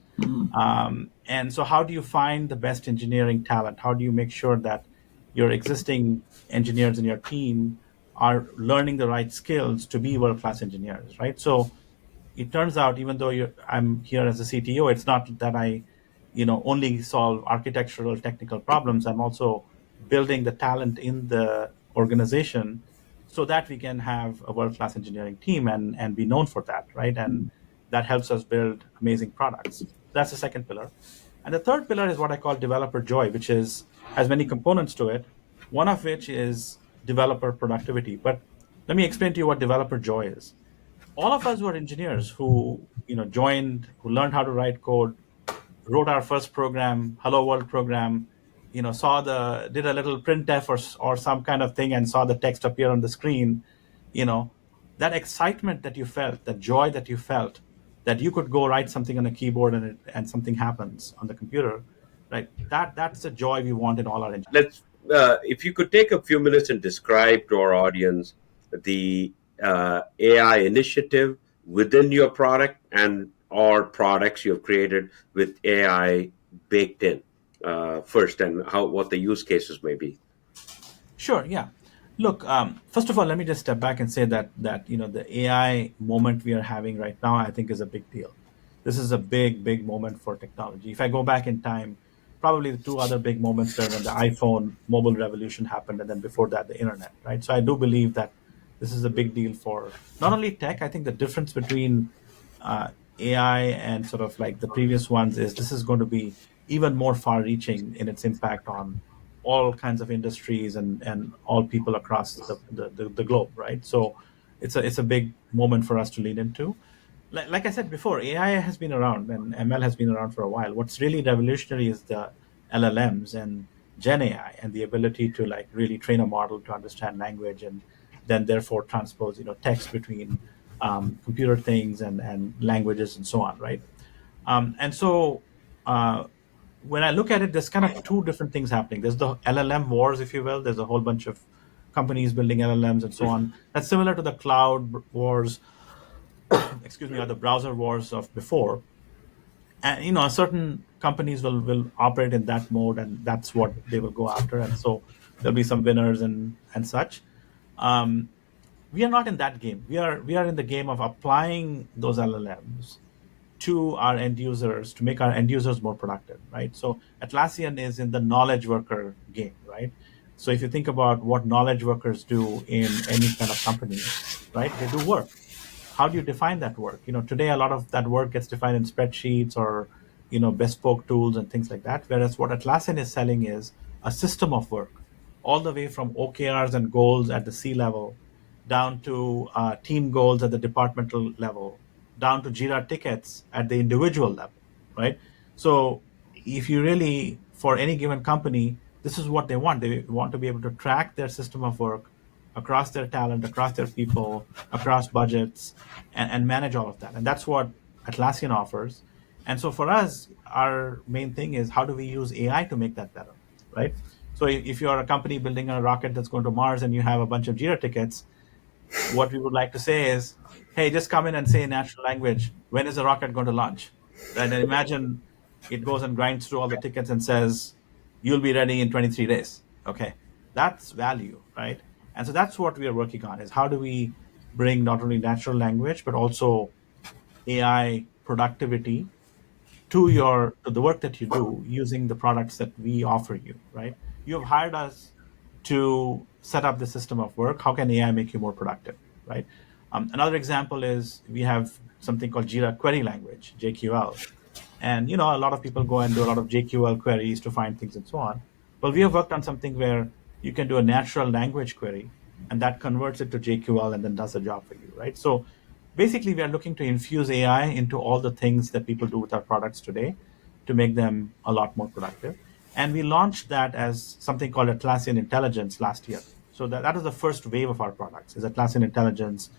And so how do you find the best engineering talent? How do you make sure that your existing engineers in your team are learning the right skills to be world-class engineers, right? So it turns out, even though I'm here as a CTO, it's not that I, only solve architectural technical problems. I'm also building the talent in the organization so that we can have a world-class engineering team and be known for that, right? And that helps us build amazing products. That's the second pillar. And the third pillar is what I call developer joy, which has many components to it, one of which is developer productivity. But let me explain to you what developer joy is. All of us were engineers who joined, who learned how to write code, wrote our first program, Hello World program, did a little printf or some kind of thing and saw the text appear on the screen. That excitement that you felt, that joy that you felt, that you could go write something on a keyboard and something happens on the computer, right? That's the joy we want in all our engineers. If you could take a few minutes and describe to our audience the AI initiative within your product and or products you have created with AI baked in first, and what the use cases may be. Sure. Yeah. Look, first of all, let me just step back and say that the AI moment we are having right now, I think, is a big deal. This is a big moment for technology. If I go back in time, probably the two other big moments were when the iPhone mobile revolution happened, and then before that, the internet, right? So I do believe that this is a big deal for not only tech. I think the difference between AI and sort of like the previous ones is this is going to be even more far-reaching in its impact on all kinds of industries and all people across the globe, right? So it's a big moment for us to lean into. Like I said before, AI has been around and ML has been around for a while. What's really revolutionary is the LLMs, and Gen AI and the ability to like really train a model to understand language and then therefore transpose text between computer things and languages and so on, right? And so uh, when I look at it, there's kind of two different things happening. There's the LLM wars, if you will. There's a whole bunch of companies building LLMs and so on. That's similar to the cloud wars, excuse me, or the browser wars of before. And certain companies will operate in that mode, and that's what they will go after. And so there'll be some winners and such. Um, we are not in that game. We are in the game of applying those LLMs to our end users to make our end users more productive, right? So Atlassian is in the knowledge worker game, right? So if you think about what knowledge workers do in any kind of company, right? They do work. How do you define that work? Today a lot of that work gets defined in spreadsheets or bespoke tools and things like that. Whereas what Atlassian is selling is a system of work, all the way from OKRs and goals at the C level, down to team goals at the departmental level, down to Jira tickets at the individual level, right? So if you really, for any given company, this is what they want. They want to be able to track their system of work across their talent, across their people, across budgets, and manage all of that. And that's what Atlassian offers. And so for us, our main thing is how do we use AI to make that better, right? So if you're a company building a rocket that's going to Mars and you have a bunch of Jira tickets, what we would like to say is, hey, just come in and say in natural language, when is the rocket going to launch? Right? And imagine it goes and grinds through all the tickets and says, you'll be ready in 23 days. Okay. That's value, right? And so that's what we are working on is how do we bring not only natural language, but also AI productivity to the work that you do using the products that we offer you, right? You have hired us to set up the system of work. How can AI make you more productive, right? Another example is we have something called Jira Query Language, JQL. And a lot of people go and do a lot of JQL queries to find things and so on. Well, we have worked on something where you can do a natural language query and that converts it to JQL and then does the job for you, right? So basically, we are looking to infuse AI into all the things that people do with our products today to make them a lot more productive. And we launched that as something called Atlassian Intelligence last year. So that is the first wave of our products is Atlassian Intelligence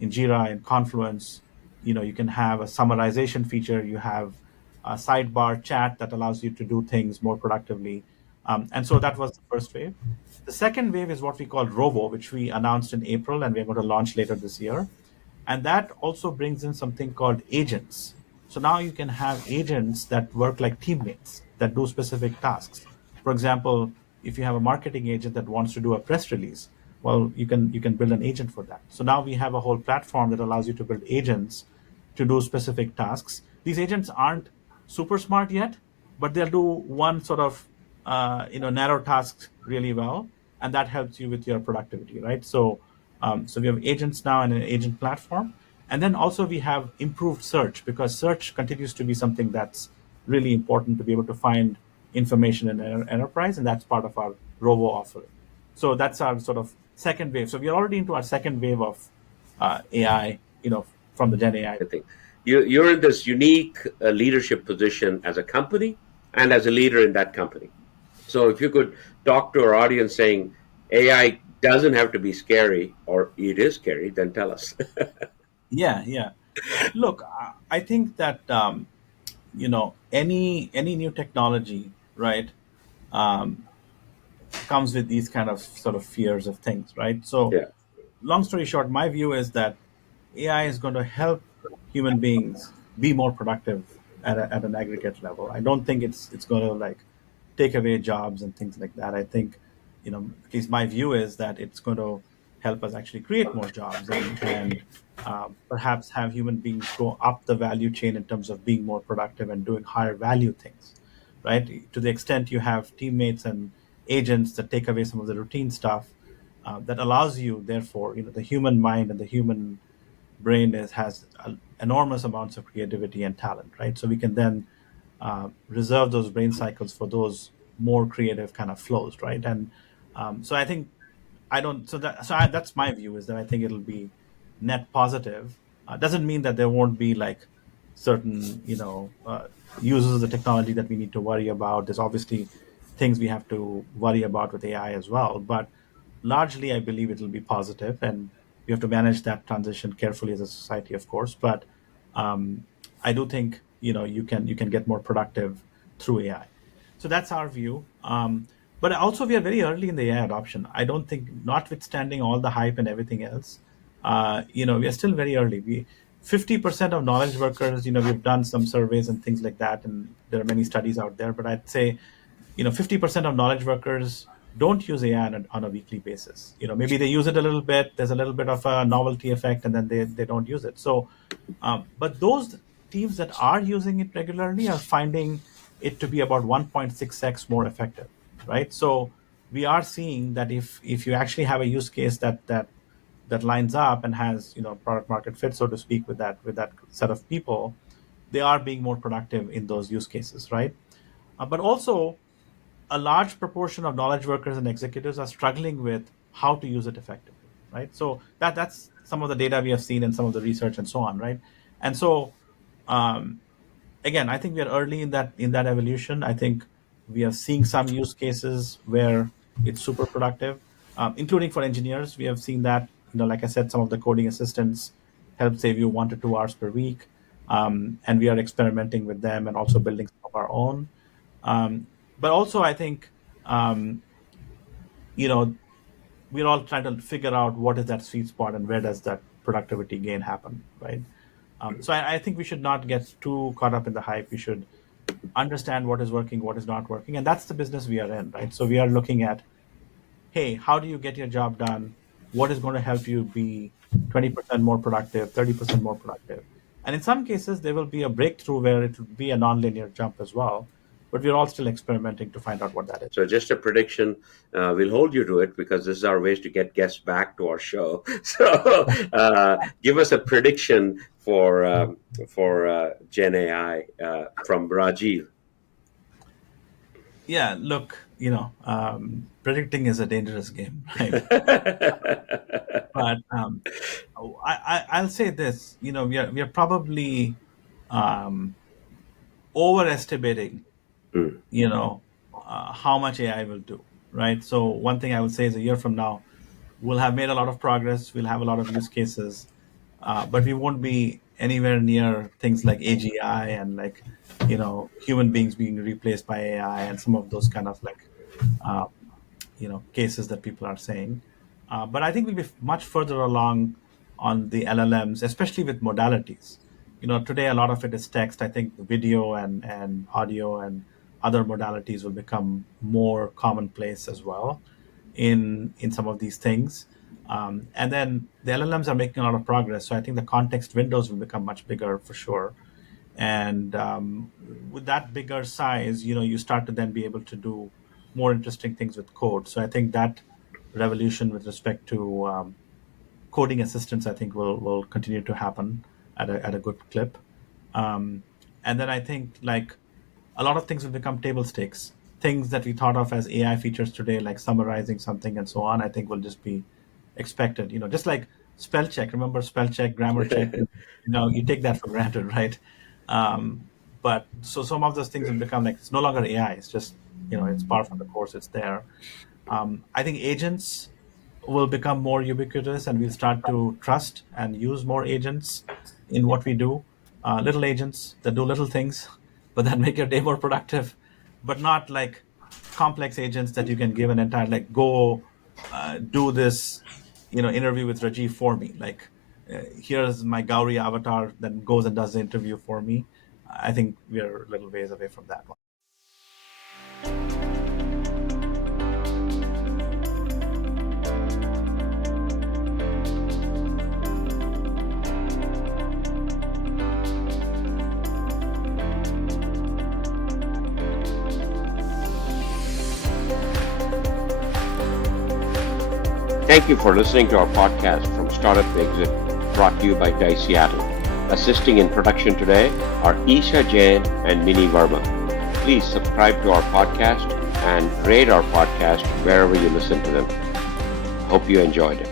in Jira, in Confluence. You can have a summarization feature. You have a sidebar chat that allows you to do things more productively. And so that was the first wave. The second wave is what we call Rovo, which we announced in April, and we're going to launch later this year. And that also brings in something called agents. So now you can have agents that work like teammates that do specific tasks. For example, if you have a marketing agent that wants to do a press release, well, you can build an agent for that. So now we have a whole platform that allows you to build agents to do specific tasks. These agents aren't super smart yet, but they'll do one sort of narrow task really well, and that helps you with your productivity, right? So we have agents now and an agent platform. And then also we have improved search because search continues to be something that's really important to be able to find information in an enterprise. And that's part of our Rovo offering. So that's our sort of second wave. So we're already into our second wave of AI, from the Gen AI. I think you're in this unique leadership position as a company and as a leader in that company. So if you could talk to our audience saying AI doesn't have to be scary or it is scary, then tell us. Yeah. Look, I think that any new technology, right, comes with these kind of sort of fears of things, right? So, Yeah. long story short, my view is that AI is going to help human beings be more productive at an aggregate level. I don't think it's going to like take away jobs and things like that. I think, at least my view is that it's going to help us actually create more jobs and perhaps have human beings go up the value chain in terms of being more productive and doing higher value things, right? To the extent you have teammates and agents that take away some of the routine stuff, that allows you, therefore, the human mind and the human brain has enormous amounts of creativity and talent, right? So we can then reserve those brain cycles for those more creative kind of flows, right? And so I think I don't. That's my view is that I think it'll be net positive. Doesn't mean that there won't be like certain uses of the technology that we need to worry about. There's obviously things we have to worry about with AI as well. But largely, I believe it will be positive, and we have to manage that transition carefully as a society, of course. But I do think you can get more productive through AI. So that's our view. But also, we are very early in the AI adoption. I don't think, notwithstanding all the hype and everything else, we are still very early. 50% of knowledge workers, we've done some surveys and things like that, and there are many studies out there. But I'd say, 50% of knowledge workers don't use AI on a weekly basis. Maybe they use it a little bit. There's a little bit of a novelty effect, and then they don't use it. So, but those teams that are using it regularly are finding it to be about 1.6x more effective, right? So we are seeing that if you actually have a use case that lines up and has product market fit, so to speak, with that set of people, they are being more productive in those use cases, right? But also, a large proportion of knowledge workers and executives are struggling with how to use it effectively, right? So that's some of the data we have seen and some of the research and so on, right? And so, again, I think we are early in that evolution. I think we are seeing some use cases where it's super productive, including for engineers. We have seen that, like I said, some of the coding assistants help save you 1 to 2 hours per week. And we are experimenting with them and also building some of our own. But also, I think, we're all trying to figure out what is that sweet spot and where does that productivity gain happen, right? So I think we should not get too caught up in the hype. We should understand what is working, what is not working. And that's the business we are in, right? So we are looking at, hey, how do you get your job done? What is going to help you be 20% more productive, 30% more productive? And in some cases, there will be a breakthrough where it will be a nonlinear jump as well. But we're all still experimenting to find out what that is. So just a prediction, we'll hold you to it because this is our ways to get guests back to our show. So give us a prediction for Gen AI from Rajiv. Yeah, look, predicting is a dangerous game, right? But I'll say this, we are probably overestimating how much AI will do, right? So one thing I would say is a year from now, we'll have made a lot of progress. We'll have a lot of use cases, but we won't be anywhere near things like AGI and human beings being replaced by AI and some of those kind of cases that people are saying. But I think we'll be much further along on the LLMs, especially with modalities. Today a lot of it is text. I think video and audio and other modalities will become more commonplace as well in some of these things. And then the LLMs are making a lot of progress. So I think the context windows will become much bigger for sure. And with that bigger size, you start to then be able to do more interesting things with code. So I think that revolution with respect to coding assistants, I think will continue to happen at a good clip. And then I think a lot of things will become table stakes. Things that we thought of as AI features today, like summarizing something and so on, I think will just be expected. Just like spell check. Remember spell check, grammar check. You take that for granted, right? But so some of those things will become it's no longer AI. It's just it's part of the course. It's there. I think agents will become more ubiquitous, and we'll start to trust and use more agents in what we do. Little agents that do little things, but that make your day more productive, but not complex agents that you can give an entire go do this interview with Rajiv for me. Here's my Gauri avatar that goes and does the interview for me. I think we're a little ways away from that one. Thank you for listening to our podcast from Startup Exit, brought to you by Dice Seattle. Assisting in production today are Isha Jain and Mini Verma. Please subscribe to our podcast and rate our podcast wherever you listen to them. Hope you enjoyed it.